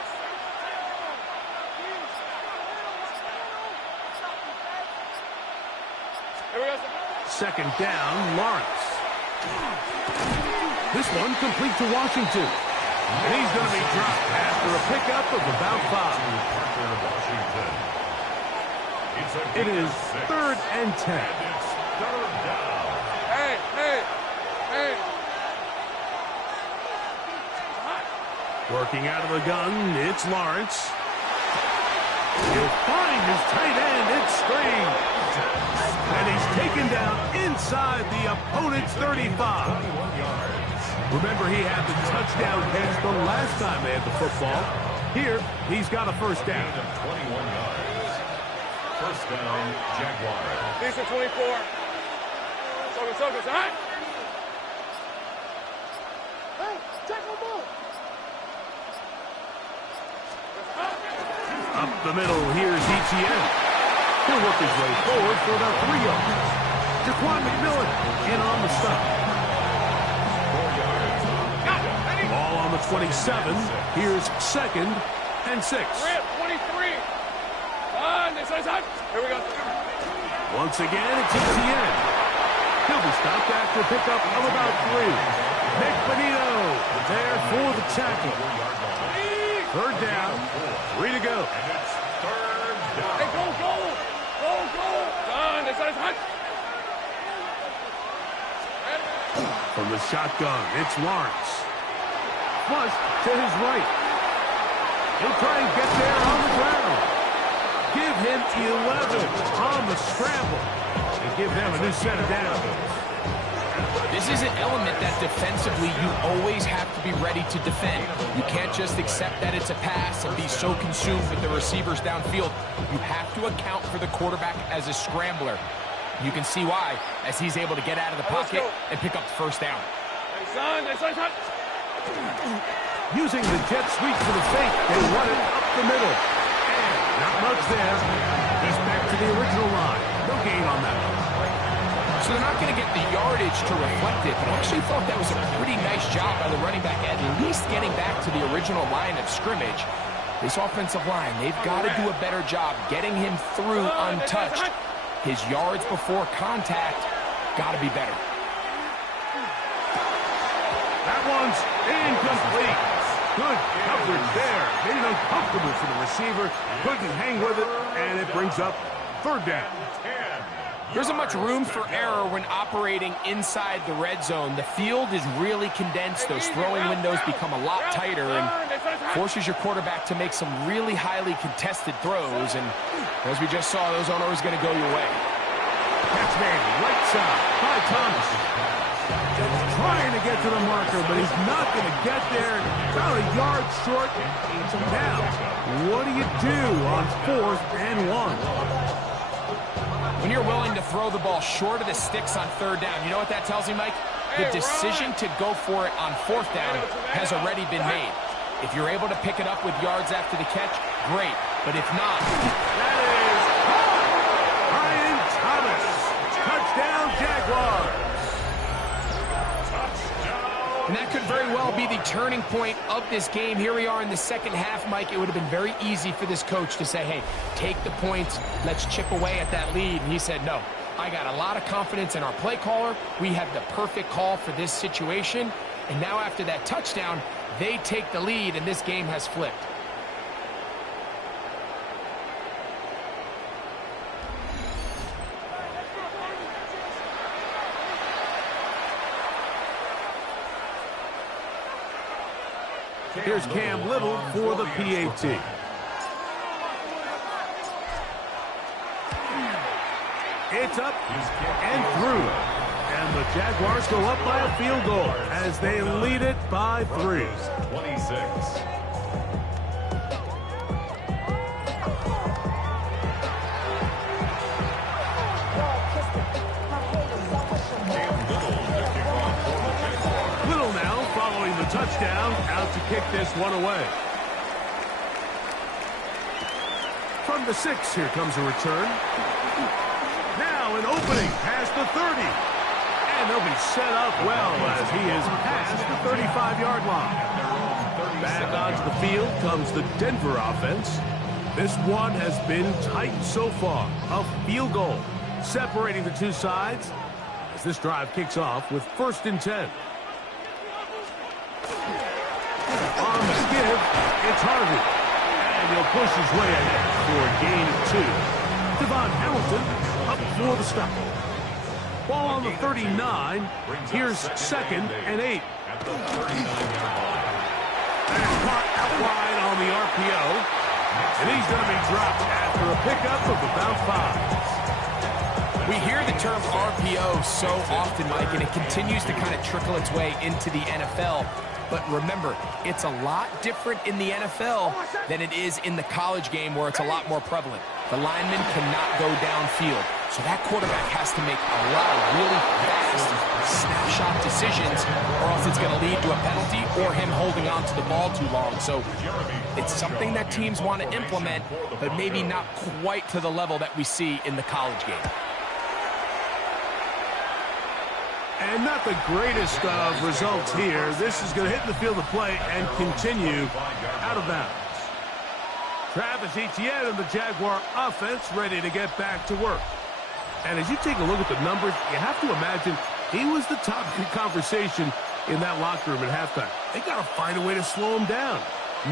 Here we go. 2nd down, Lawrence. This one complete to Washington. And he's going to be dropped after a pickup of about 5. It is 3rd and 10. Hey. Working out of the gun, it's Lawrence. He'll find his tight end. It's Strange. And he's taken down inside the opponent's 35. Remember, he had the touchdown pass the last time they had the football. Here, he's got a 1st down. 21 yards. 1st down, Jaguars. These are 24. Soko, hot. Hey, tackle ball. Up the middle, here's Etienne. He'll work his way forward for about 3 yards. Jaquan McMillan in on the stop. 4 yards. Ball on the 27. Here's 2nd and 6. 23. Here we go. Once again, it's Etienne. He'll be stopped after a pickup of about 3. Nick Benito there for the tackle. 3rd down. 3 to go. And it's 3rd down. Hey, go. Done. This is hot. From the shotgun, it's Lawrence. Flush to his right. He'll try and get there on the ground. Give him 11 on the scramble. And give them a new set of downs. This is an element that defensively you always have to be ready to defend. You can't just accept that it's a pass and be so consumed with the receivers downfield. You have to account for the quarterback as a scrambler. You can see why, as he's able to get out of the pocket and pick up the 1st down. Hey, son, hot. Using the jet sweep for the fake, they run it up the middle. And not much there. He's back to the original line. No gain on that one. So they're not going to get the yardage to reflect it, but I actually thought that was a pretty nice job by the running back, at least getting back to the original line of scrimmage. This offensive line, they've got to do a better job getting him through untouched. His yards before contact got to be better. That one's incomplete. Good coverage there. Made it uncomfortable for the receiver. Couldn't hang with it, and it brings up 3rd down. There isn't much room for error when operating inside the red zone. The field is really condensed. Those throwing windows become a lot tighter and forces your quarterback to make some really highly contested throws. And as we just saw, those aren't always going to go your way. Catch made right side by Thomas. Trying to get to the marker, but he's not going to get there. About a yard short. Now, what do you do on 4th and 1? When you're willing to throw the ball short of the sticks on 3rd down, you know what that tells me, Mike? The decision to go for it on 4th down has already been made. If you're able to pick it up with yards after the catch, great. But if not... That is Brian Thomas. Touchdown, Jaguars. And that could very well be the turning point of this game. Here we are in the 2nd half, Mike. It would have been very easy for this coach to say, hey, take the points, let's chip away at that lead. And he said, no, I got a lot of confidence in our play caller. We have the perfect call for this situation. And now after that touchdown, they take the lead, and this game has flipped. Here's Cam Little for the PAT. It's up and through. And the Jaguars go up by a field goal as they lead it by 3. 26. Little now following the touchdown, out to kick this one away. From the 6, here comes a return. Now an opening past the 30. And they'll be set up well as he is past the 35-yard line. Back onto the field comes the Denver offense. This one has been tight so far. A field goal separating the two sides as this drive kicks off with 1st and 10. On the skip, it's Harvey. And he'll push his way ahead for a gain of 2. Devon Hamilton up for the stop. Ball on the 39. Here's 2nd and 8. At the 39-yard line. And caught out wide on the RPO. And he's going to be dropped after a pickup of about 5. We hear the term RPO so often, Mike, and it continues to kind of trickle its way into the NFL. But remember, it's a lot different in the NFL than it is in the college game where it's a lot more prevalent. The lineman cannot go downfield. So that quarterback has to make a lot of really fast snapshot decisions or else it's going to lead to a penalty or him holding on to the ball too long. So it's something that teams want to implement, but maybe not quite to the level that we see in the college game. And not the greatest of results here. This is going to hit the field of play and continue out of bounds. Travis Etienne and the Jaguar offense ready to get back to work. And as you take a look at the numbers, you have to imagine he was the topic of conversation in that locker room at halftime. They got to find a way to slow him down.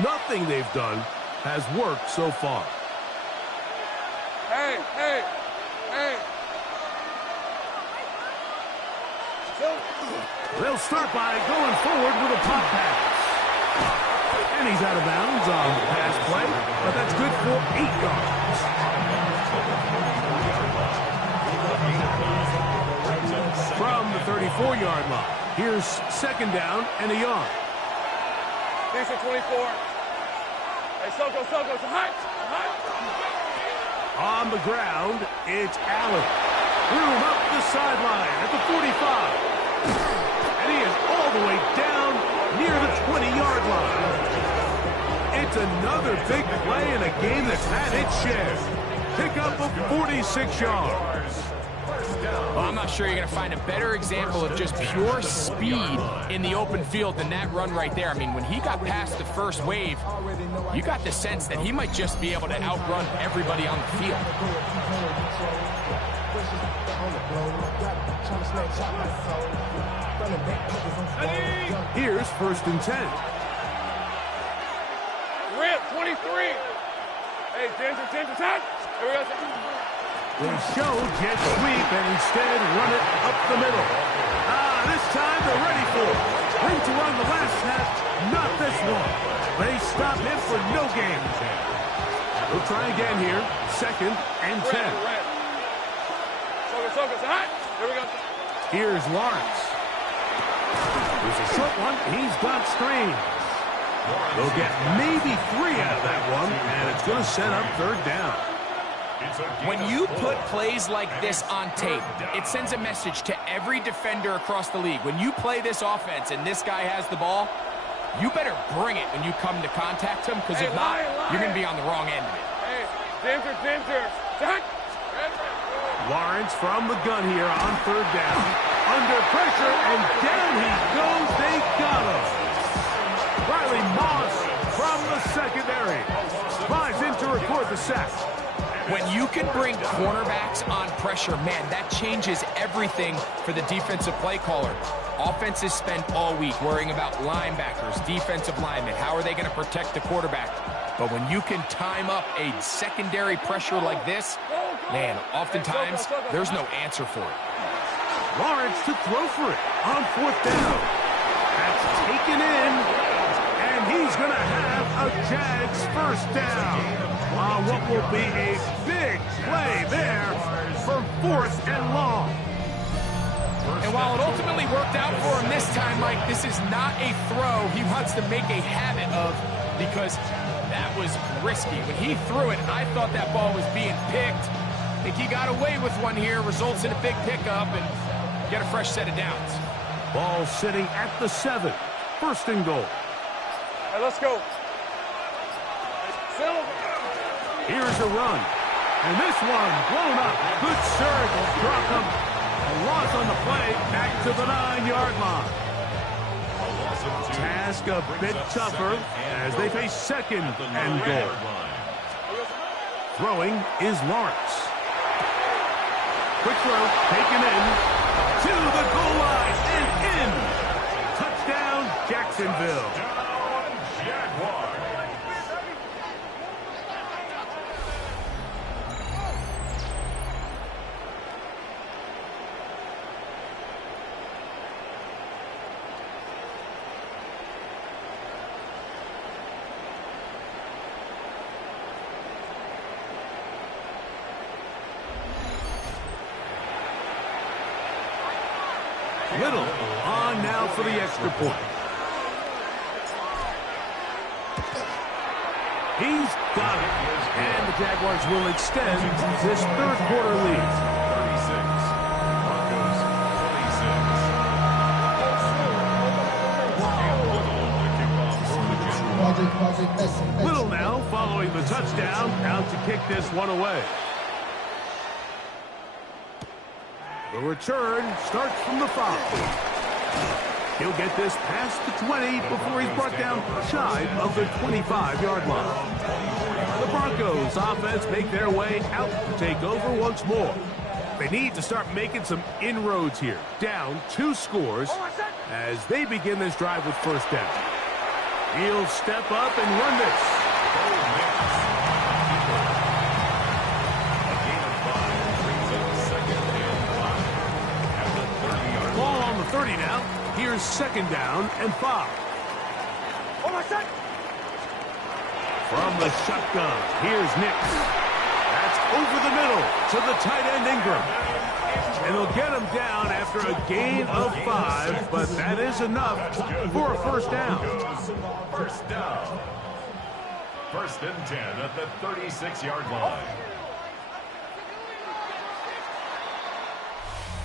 Nothing they've done has worked so far. Hey, hey, hey. They'll start by going forward with a pop pass. And he's out of bounds on the pass play, but that's good for 8 yards. From the 34-yard line, here's 2nd down and a yard. These are 24. Hey, Soko, it's hot. On the ground, it's Allen. Room up the sideline at the 45. And he is all the way down near the 20-yard line. It's another big play in a game that's had its share. Pickup of 46 yards. Well, I'm not sure you're going to find a better example of just pure speed in the open field than that run right there. I mean, when he got past the first wave, you got the sense that he might just be able to outrun everybody on the field. Here's 1st and 10. Rip, 23. Hey, Ginger, time. Here we go. They show jet sweep and instead run it up the middle. This time they're ready for it. Room to run the last snap, not this one. They stop him for no gain. We'll try again here. 2nd and 10. Soko, hot. Here we go. Here's Lawrence. There's a short one. He's got screens. They'll get maybe 3 out of that one, and it's going to set up 3rd down. When you put plays like this on tape, it sends a message to every defender across the league. When you play this offense and this guy has the ball, you better bring it when you come to contact him, because if not, you're going to be on the wrong end of it. Hey, Ginger. Lawrence from the gun here on 3rd down. Under pressure, and down he goes. They got him. Riley Moss from the secondary flies in to record the sack. When you can bring cornerbacks on pressure, man, that changes everything for the defensive play caller. Offenses spend all week worrying about linebackers, defensive linemen. How are they going to protect the quarterback? But when you can time up a secondary pressure like this, man, oftentimes there's no answer for it. Lawrence to throw for it on 4th down. That's taken in, and he's going to have a Jags first down. On what will be a big play there for 4th and long. And while it ultimately worked out for him this time, Mike, this is not a throw he wants to make a habit of, because that was risky. When he threw it, I thought that ball was being picked. I think he got away with one here, results in a big pickup, and get a fresh set of downs. Ball sitting at the 7. 1st and goal. Hey, let's go. Here's a run. And this one blown up. Good surge. Drop him. A loss on the play. Back to the 9-yard line. Task a bit tougher as they face 2nd and goal. Throwing is Lawrence. Quick throw. Taken in. To the goal line and in. Touchdown, Jacksonville. Little on now for the extra point. He's got it. And the Jaguars will extend this 3rd quarter lead. 36. Little now following the touchdown, out to kick this one away. The return starts from the 5. He'll get this past the 20 before he's brought down shy of the 25-yard line. The Broncos offense make their way out to take over once more. They need to start making some inroads here. Down 2 scores as they begin this drive with 1st down. He'll step up and run this. Ball on the 30 now. Here's 2nd down and 5. From the shotgun, here's Nix. That's over the middle to the tight end Ingram. And they'll get him down after a gain of 5, but that is enough for a 1st down. 1st down. 1st and 10 at the 36-yard line.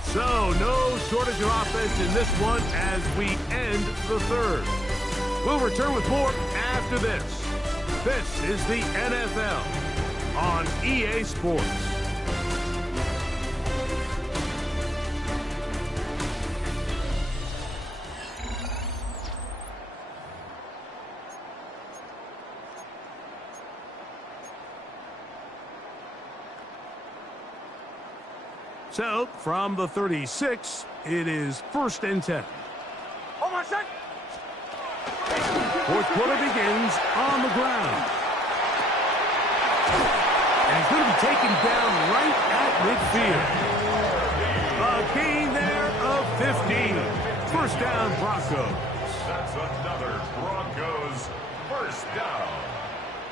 So, no shortage of offense in this one as we end the 3rd. We'll return with more after this. This is the NFL on EA Sports. So, from the 36, it is 1st and 10. 4th quarter begins on the ground. And he's going to be taken down right at midfield. A gain there of 15. 1st down, Broncos. That's another Broncos 1st down.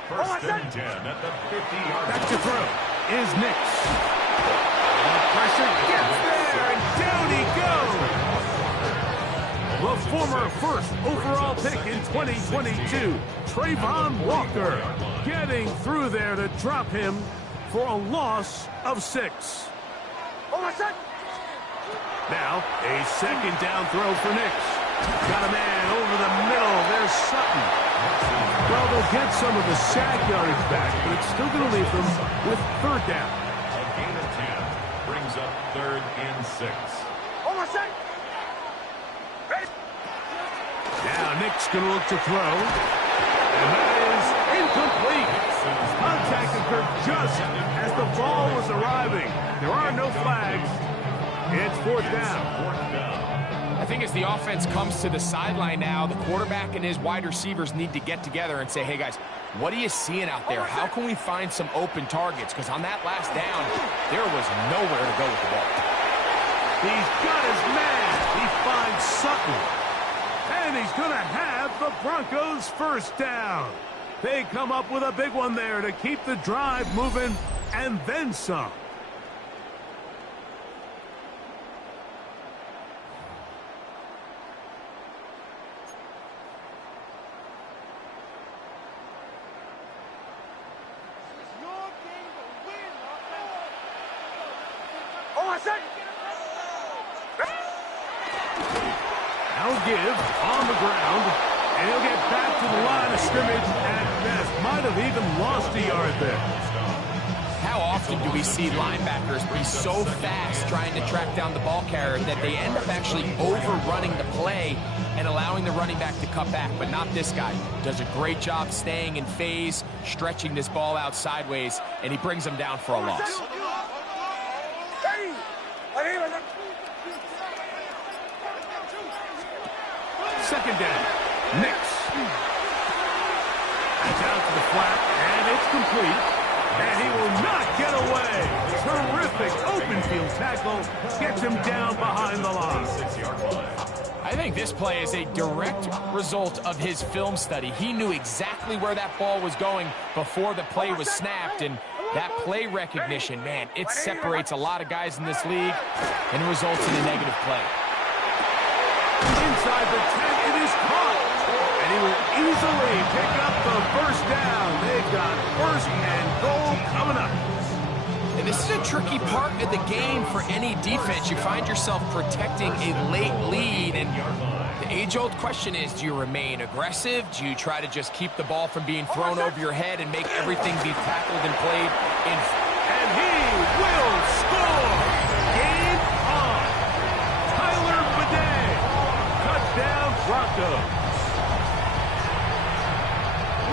1st and 10 at the 50-yard line. Back to throw is Nix. The pressure gets there, and down he goes. The former 1st overall pick in 2022, Trayvon Walker, getting through there to drop him for a loss of 6. Now, a 2nd down throw for Nix. Got a man over the middle. There's Sutton. Well, they'll get some of the sack yardage back, but it's still going to leave them with 3rd down. A gain of 10 brings up 3rd and 6. Now Nick's going to look to throw. And that is incomplete. Contact occurred just as the ball was arriving. There are no flags. It's 4th down. I think as the offense comes to the sideline now, the quarterback and his wide receivers need to get together and say, hey, guys, what are you seeing out there? How can we find some open targets? Because on that last down, there was nowhere to go with the ball. He's got his man. He finds Sutton. And he's going to have the Broncos 1st down. They come up with a big one there to keep the drive moving and then some. Now give on the ground, and he'll get back to the line of scrimmage at best. Might have even lost a yard there. How often do we see linebackers be so fast trying to track down the ball carrier that they end up actually overrunning the play and allowing the running back to cut back? But not this guy. Does a great job staying in phase, stretching this ball out sideways, and he brings him down for a loss. Second down. Nix. That's out to the flat, and it's complete. And he will not get away. Terrific open field tackle. Gets him down behind the line. I think this play is a direct result of his film study. He knew exactly where that ball was going before the play was snapped, and that play recognition, man, it separates a lot of guys in this league and results in a negative play. Inside the 10, it is caught. And he will easily pick up the 1st down. They've got 1st and goal coming up. And this is a tricky part of the game for any defense. You find yourself protecting a late lead, and the age-old question is, do you remain aggressive? Do you try to just keep the ball from being thrown over your head and make everything be tackled and played in? And he will score. Game on. Tyler Bidet. Touchdown Broncos.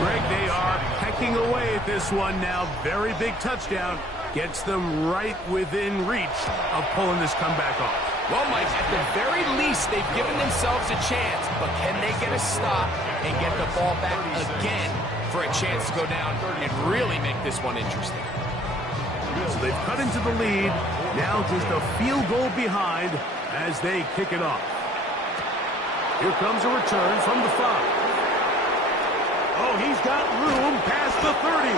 Greg, they are pecking away at this one now. Very big touchdown. Gets them right within reach of pulling this comeback off. Well, Mike, at the very least, they've given themselves a chance, but can they get a stop and get the ball back again for a chance to go down and really make this one interesting? So they've cut into the lead. Now just a field goal behind as they kick it off. Here comes a return from the 5. Oh, he's got room past the 30.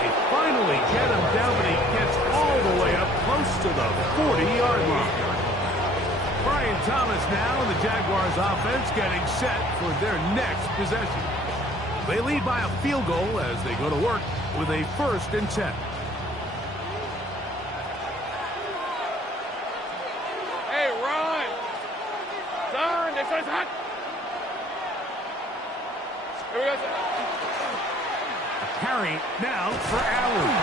They finally get him down, but he gets all the way up close to the 40-yard line. Brian Thomas now and the Jaguars offense getting set for their next possession. They lead by a field goal as they go to work with a 1st and 10. Hey, Ron! Son, this one's hot! Here we go, son. Carry now for Allen.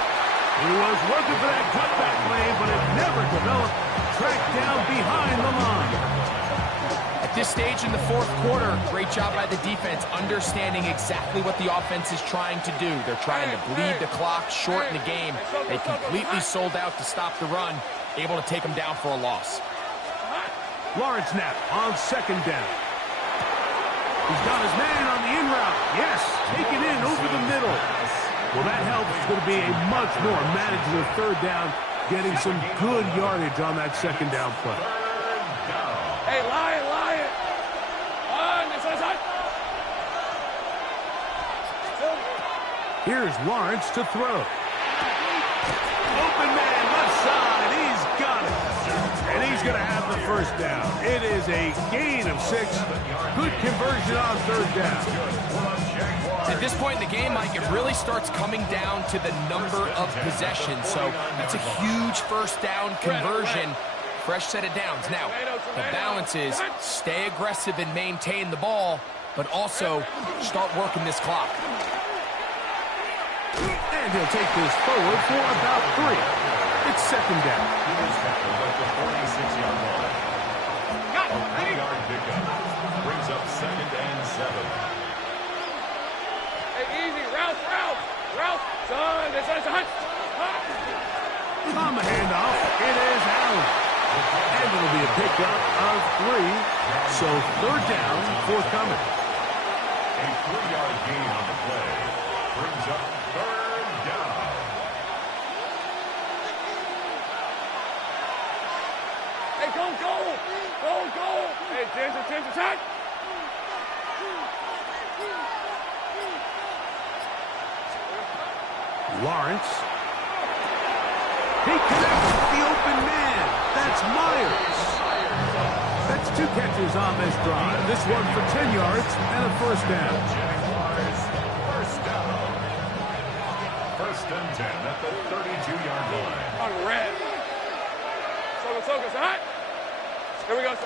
He was looking for that cutback lane, but it never developed. Tracked down behind the line. At this stage in the 4th quarter, great job by the defense, understanding exactly what the offense is trying to do. They're trying to bleed the clock, shorten the game. They completely sold out to stop the run, able to take them down for a loss. Lawrence now on 2nd down. He's got his man on the in route. Yes, taken in over the middle. Well, that helps. It's going to be a much more manageable 3rd down, getting some good yardage on that 2nd down play. Hey, Lion! On, this one's hot! Here's Lawrence to throw. Open man, left side. He's got it. And he's going to have the 1st down. It is a gain of 6. Good conversion on 3rd down. At this point in the game, Mike, it really starts coming down to the number of possessions. So that's a huge 1st down conversion. Fresh set of downs. Now, the balance is stay aggressive and maintain the ball, but also start working this clock. And he'll take this forward for about 3. It's 2nd down. The 46-yard line. A 3-yard pickup brings up 2nd and 7. Hey, easy, route Son, this is a hunt. On the handoff, it is Allen. And it'll be a pickup of 3. So third down, forthcoming. A 3-yard gain on the play brings up third down. Hey, go, go. Go, go. Hey, attention, time. Lawrence. He connects with the open man. That's Myers. That's 2 catches on this drive. This one for 10 yards and a first down. Jagurs, first down. First and 10 at the 32-yard line. On red. Soka, hot. Here we go.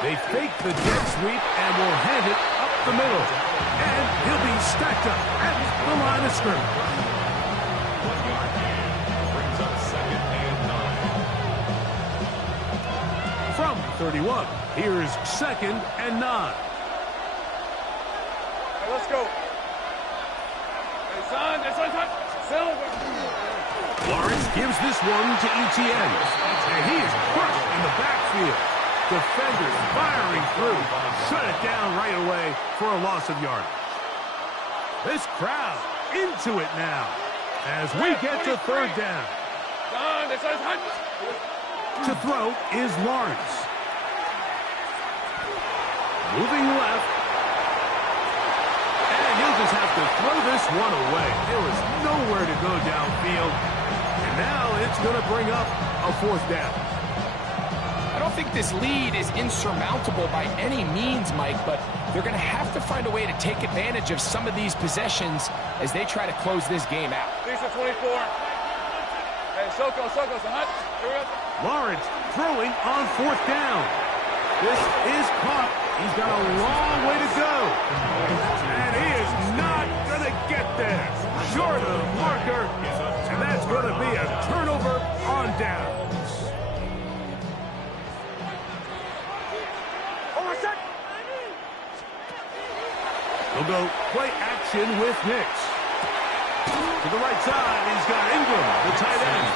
They fake the jet sweep and will hand it up the middle. And he'll be stacked up at the line of scrimmage. 1-yard gain brings up second and 9. From 31, here's second and 9. Hey, let's go. Hey, son, this one's hot. Silver. Lawrence gives this one to Etienne. And he is crushed in the backfield. Defenders firing through. Shut it down right away for a loss of yardage. This crowd into it now as we get to third down. Son, this one's hot. To throw is Lawrence. Moving left. And he'll just have to throw this one away. There was nowhere to go downfield. And now it's going to bring up a fourth down. I don't think this lead is insurmountable by any means, Mike, but they're going to have to find a way to take advantage of some of these possessions as they try to close this game out. These are 24. Hey, Soko, hot. Here we go. Lawrence throwing on fourth down. This is caught. He's got a long way to go. And he is not going to get there. Short of the marker. And that's going to be a turnover on downs. He'll go play action with Nix. To the right side, he's got Ingram, the tight end.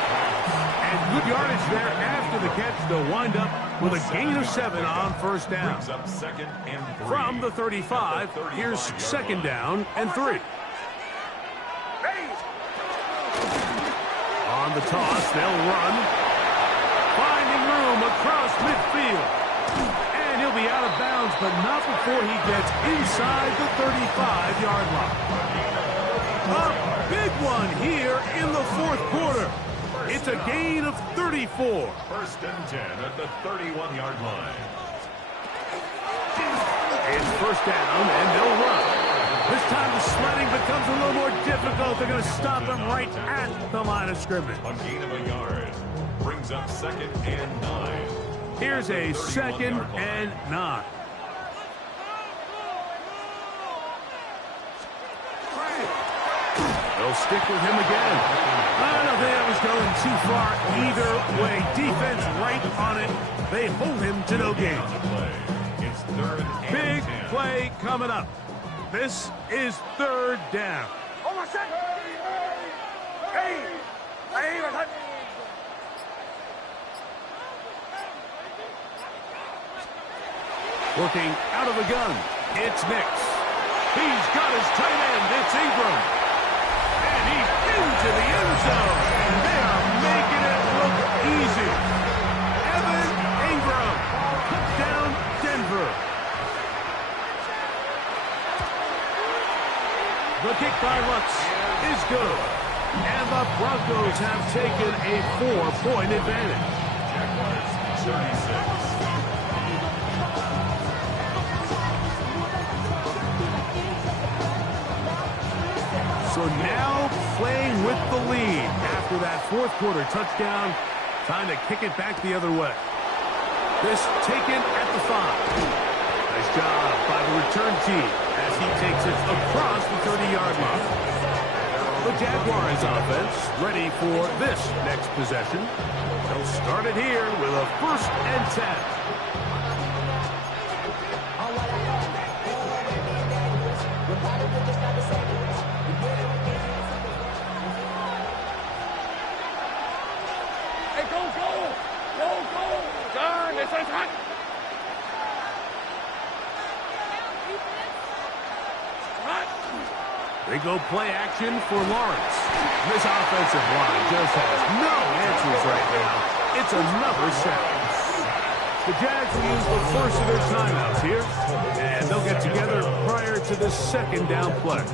And good yardage there after the catch. They'll wind up with a gain of 7 on first down. Brings up second and 3. From the 35, here's second down and 3. On the toss, they'll run. Finding room across midfield. And he'll be out of bounds, but not before he gets inside the 35-yard line. A big one here in the fourth quarter. It's a gain of 34. First and 10 at the 31-yard line. It's first down, and they'll run. This time the sledding becomes a little more difficult. They're going to stop him right at the line of scrimmage. A gain of a yard. Brings up second and 9. Here's a second and 9. They'll stick with him again. I don't think that was going too far either way. Defense right on it. They hold him to no gain. It's third and Big 10. play coming up. This is third down. Working out of the gun, it's Nix. He's got his tight end, it's Ingram. And he's into the end zone. And they are making it look easy. Evan Ingram took down Denver. The kick by Lutz is good. And the Broncos have taken a 4-point advantage. Jagurs 36. So now playing with the lead after that fourth quarter touchdown. Time to kick it back the other way. This taken at the 5. Nice job by the return team as he takes it across the 30-yard line. The Jaguars offense ready for this next possession. They'll start it here with a first and 10. They go play action for Lawrence. This offensive line just has no answers right now. It's another sack. The Jags will use the first of their timeouts here, and they'll get together prior to the second down play.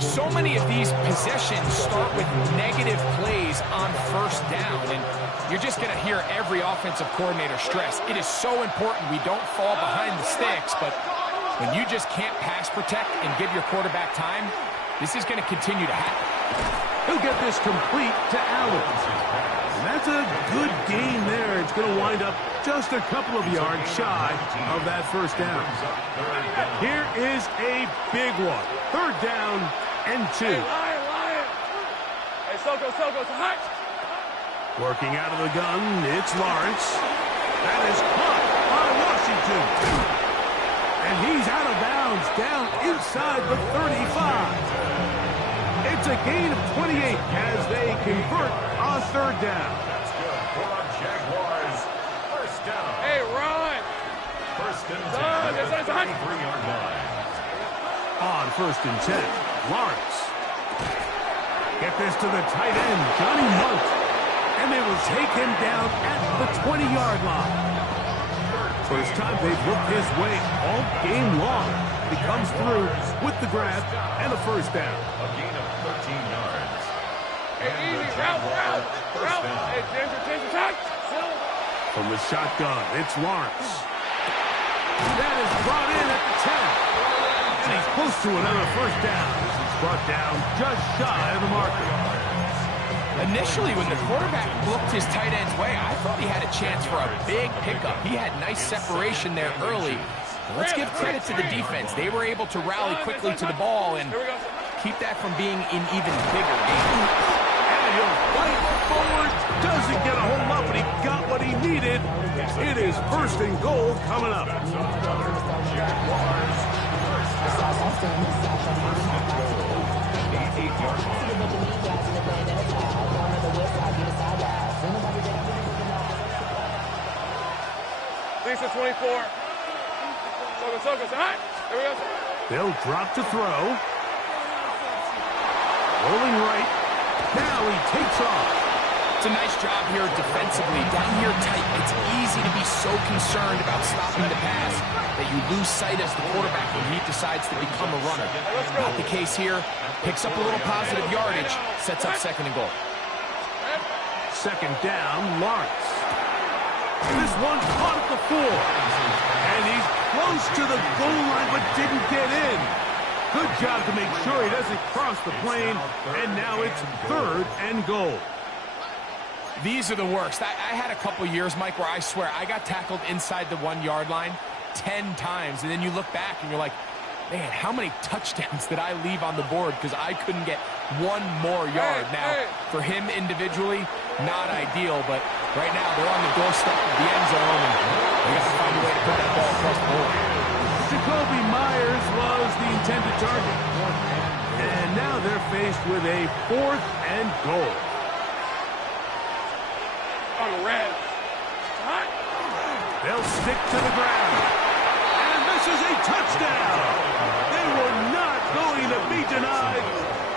So many of these possessions start with negative plays on first down, and you're just going to hear every offensive coordinator stress. It is so important we don't fall behind the sticks, but when you just can't pass protect and give your quarterback time, this is going to continue to happen. He'll get this complete to Allen. And that's a good gain there. It's going to wind up just a couple of yards shy of that first down. Here is a big one. Third down and 2. Hey, Lion. Hey, Soko, hot. Working out of the gun, it's Lawrence. That is caught by Washington. And he's out of bounds down inside the 35. It's a gain of 28 as they convert on third down. That's good for our Jaguars. First down. Hey, run. First and 10 Son, at it's the hot. 33-yard line. On first and 10, Lawrence. Get this to the tight end, Johnny Munt. And they will take him down at the 20-yard line. First time they've looked his way all game long. He comes through with the grab and a first down. A gain of 13 yards. Hey, And the easy, Jaguars first route. down. Hey, Ginger, hot. From the shotgun, it's Lawrence. That is brought in at the 10. And he's close to another first down. This is brought down just shy of the marker. Initially, when the quarterback looked his tight end's way, I thought he had a chance for a big pickup. He had nice separation there early. Let's give credit to the defense. They were able to rally quickly to the ball and keep that from being an even bigger game. And he'll fight forward. Doesn't get a whole lot, but he got what he needed. It is first and goal coming up. Lisa 24. Soko, hot. Here we go. They'll drop to throw. Rolling right. Now he takes off. It's a nice job here defensively. Down here tight, it's easy to be so concerned about stopping the pass that you lose sight as the quarterback when he decides to become a runner. Not the case here. Picks up a little positive yardage, sets up second and goal. Second down, Lawrence. This one caught at the 4. And he's close to the goal line but didn't get in. Good job to make sure he doesn't cross the plane. And now it's third and goal. These are the worst. I had a couple years, Mike, where I swear I got tackled inside the 1-yard line 10 times. And then you look back and you're like, man, how many touchdowns did I leave on the board because I couldn't get one more yard? Now, for him individually, not ideal, but right now they're on the doorstep of the end zone, and they got to find a way to put that ball across the board. Jacoby Myers was the intended target. And now they're faced with a fourth and goal. On the red. Hot. They'll stick to the ground. And this is a touchdown. They were not going to be denied.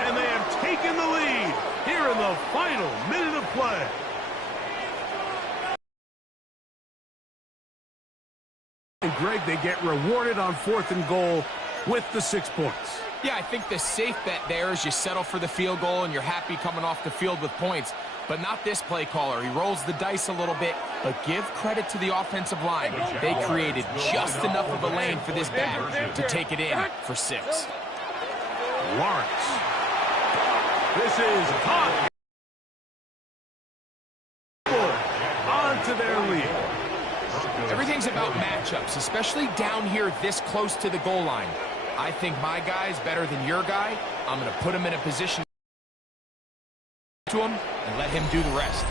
And they have taken the lead here in the final minute of play. And Greg, they get rewarded on fourth and goal with the 6 points. Yeah, I think the safe bet there is you settle for the field goal and you're happy coming off the field with points. But not this play caller. He rolls the dice a little bit, but give credit to the offensive line. They created just enough of a lane for this back to take it in for 6. Lawrence. This is caught. On to their lead. Everything's about matchups, especially down here this close to the goal line. I think my guy's better than your guy. I'm going to put him in a position to him and let him do the rest.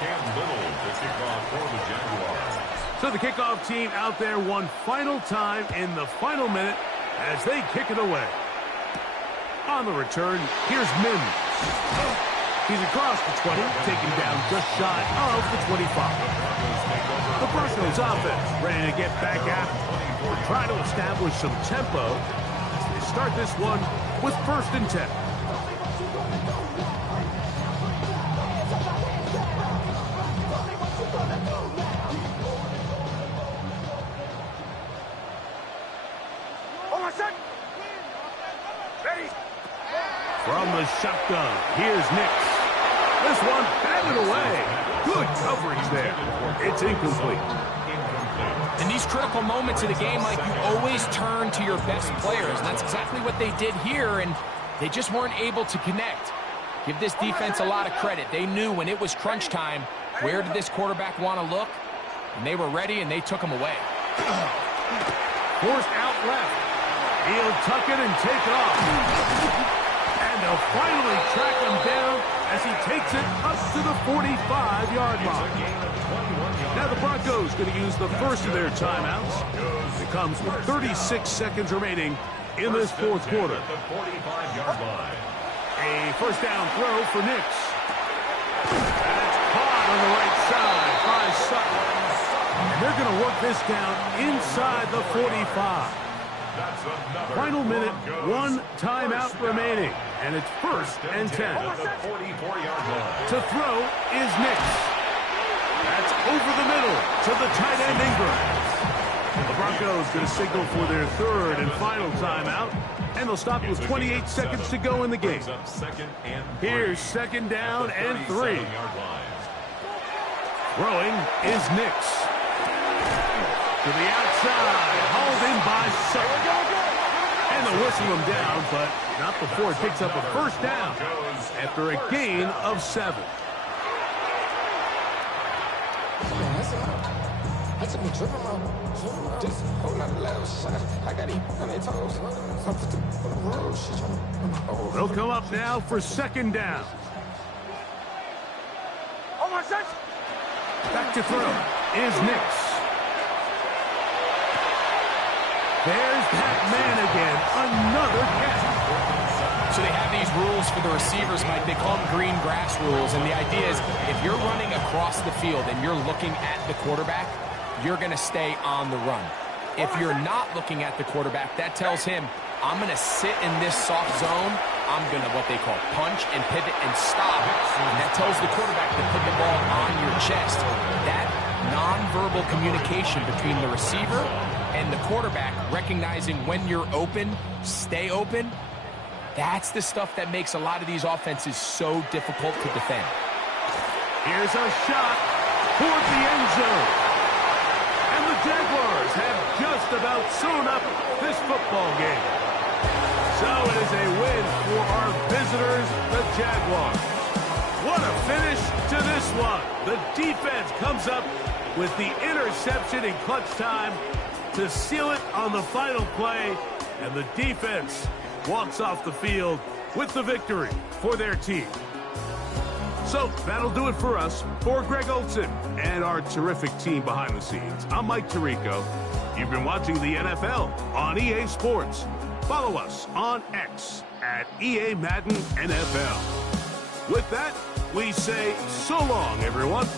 Cam Little to kick off for the Jaguars. So the kickoff team out there one final time in the final minute as they kick it away. On the return, here's Mims. He's across the 20, taken down just shy of the 25. The Broncos offense ready to get back at it. We're trying to establish some tempo as they start this one with 1st and 10. From the shotgun, here's Nix. This one batted away. Good coverage there. It's incomplete. In these critical moments of the game, Mike, you always turn to your best players, and that's exactly what they did here, and they just weren't able to connect. Give this defense a lot of credit. They knew when it was crunch time, where did this quarterback want to look? And they were ready, and they took him away. Forced out left. He'll tuck it and take off. And they'll finally track him down as he takes it up to the 45-yard line. Now the Broncos going to use the first of their timeouts. It comes with 36 seconds remaining in this 4th quarter. A first down throw for Nix. And it's caught on the right side by Sutton. And they're going to work this down inside the 45. Final minute, 1 timeout remaining, and it's 1st and 10. To throw is Nix. That's over the middle to the tight end Ingram. The Broncos going to signal for their 3rd and final timeout, and they'll stop with 28 seconds to go in the game. Here's 2nd down and 3. Throwing is Nix. To the outside, hauled in by Sutton. And they'll whistle him down, but not before it picks up a first down after a gain of 7. They'll come up now for 2nd down. Back to throw is Nix. There's that man again, another catch. So they have these rules for the receivers, Mike. They call them green grass rules, and the idea is if you're running across the field and you're looking at the quarterback, you're going to stay on the run. If you're not looking at the quarterback, that tells him, I'm going to sit in this soft zone. I'm going to what they call punch and pivot and stop. And that tells the quarterback to put the ball on your chest. That nonverbal communication between the receiver and the quarterback, recognizing when you're open, stay open, that's the stuff that makes a lot of these offenses so difficult to defend. Here's a shot toward the end zone. And the Jaguars have just about sewn up this football game. So it is a win for our visitors, the Jaguars. What a finish to this one. The defense comes up with the interception in clutch time to seal it on the final play, and the defense walks off the field with the victory for their team. So that'll do it for us. For Greg Olson and our terrific team behind the scenes, I'm Mike Tirico. You've been watching the NFL on EA Sports. Follow us on X at EA Madden NFL. With that, we say so long, everyone.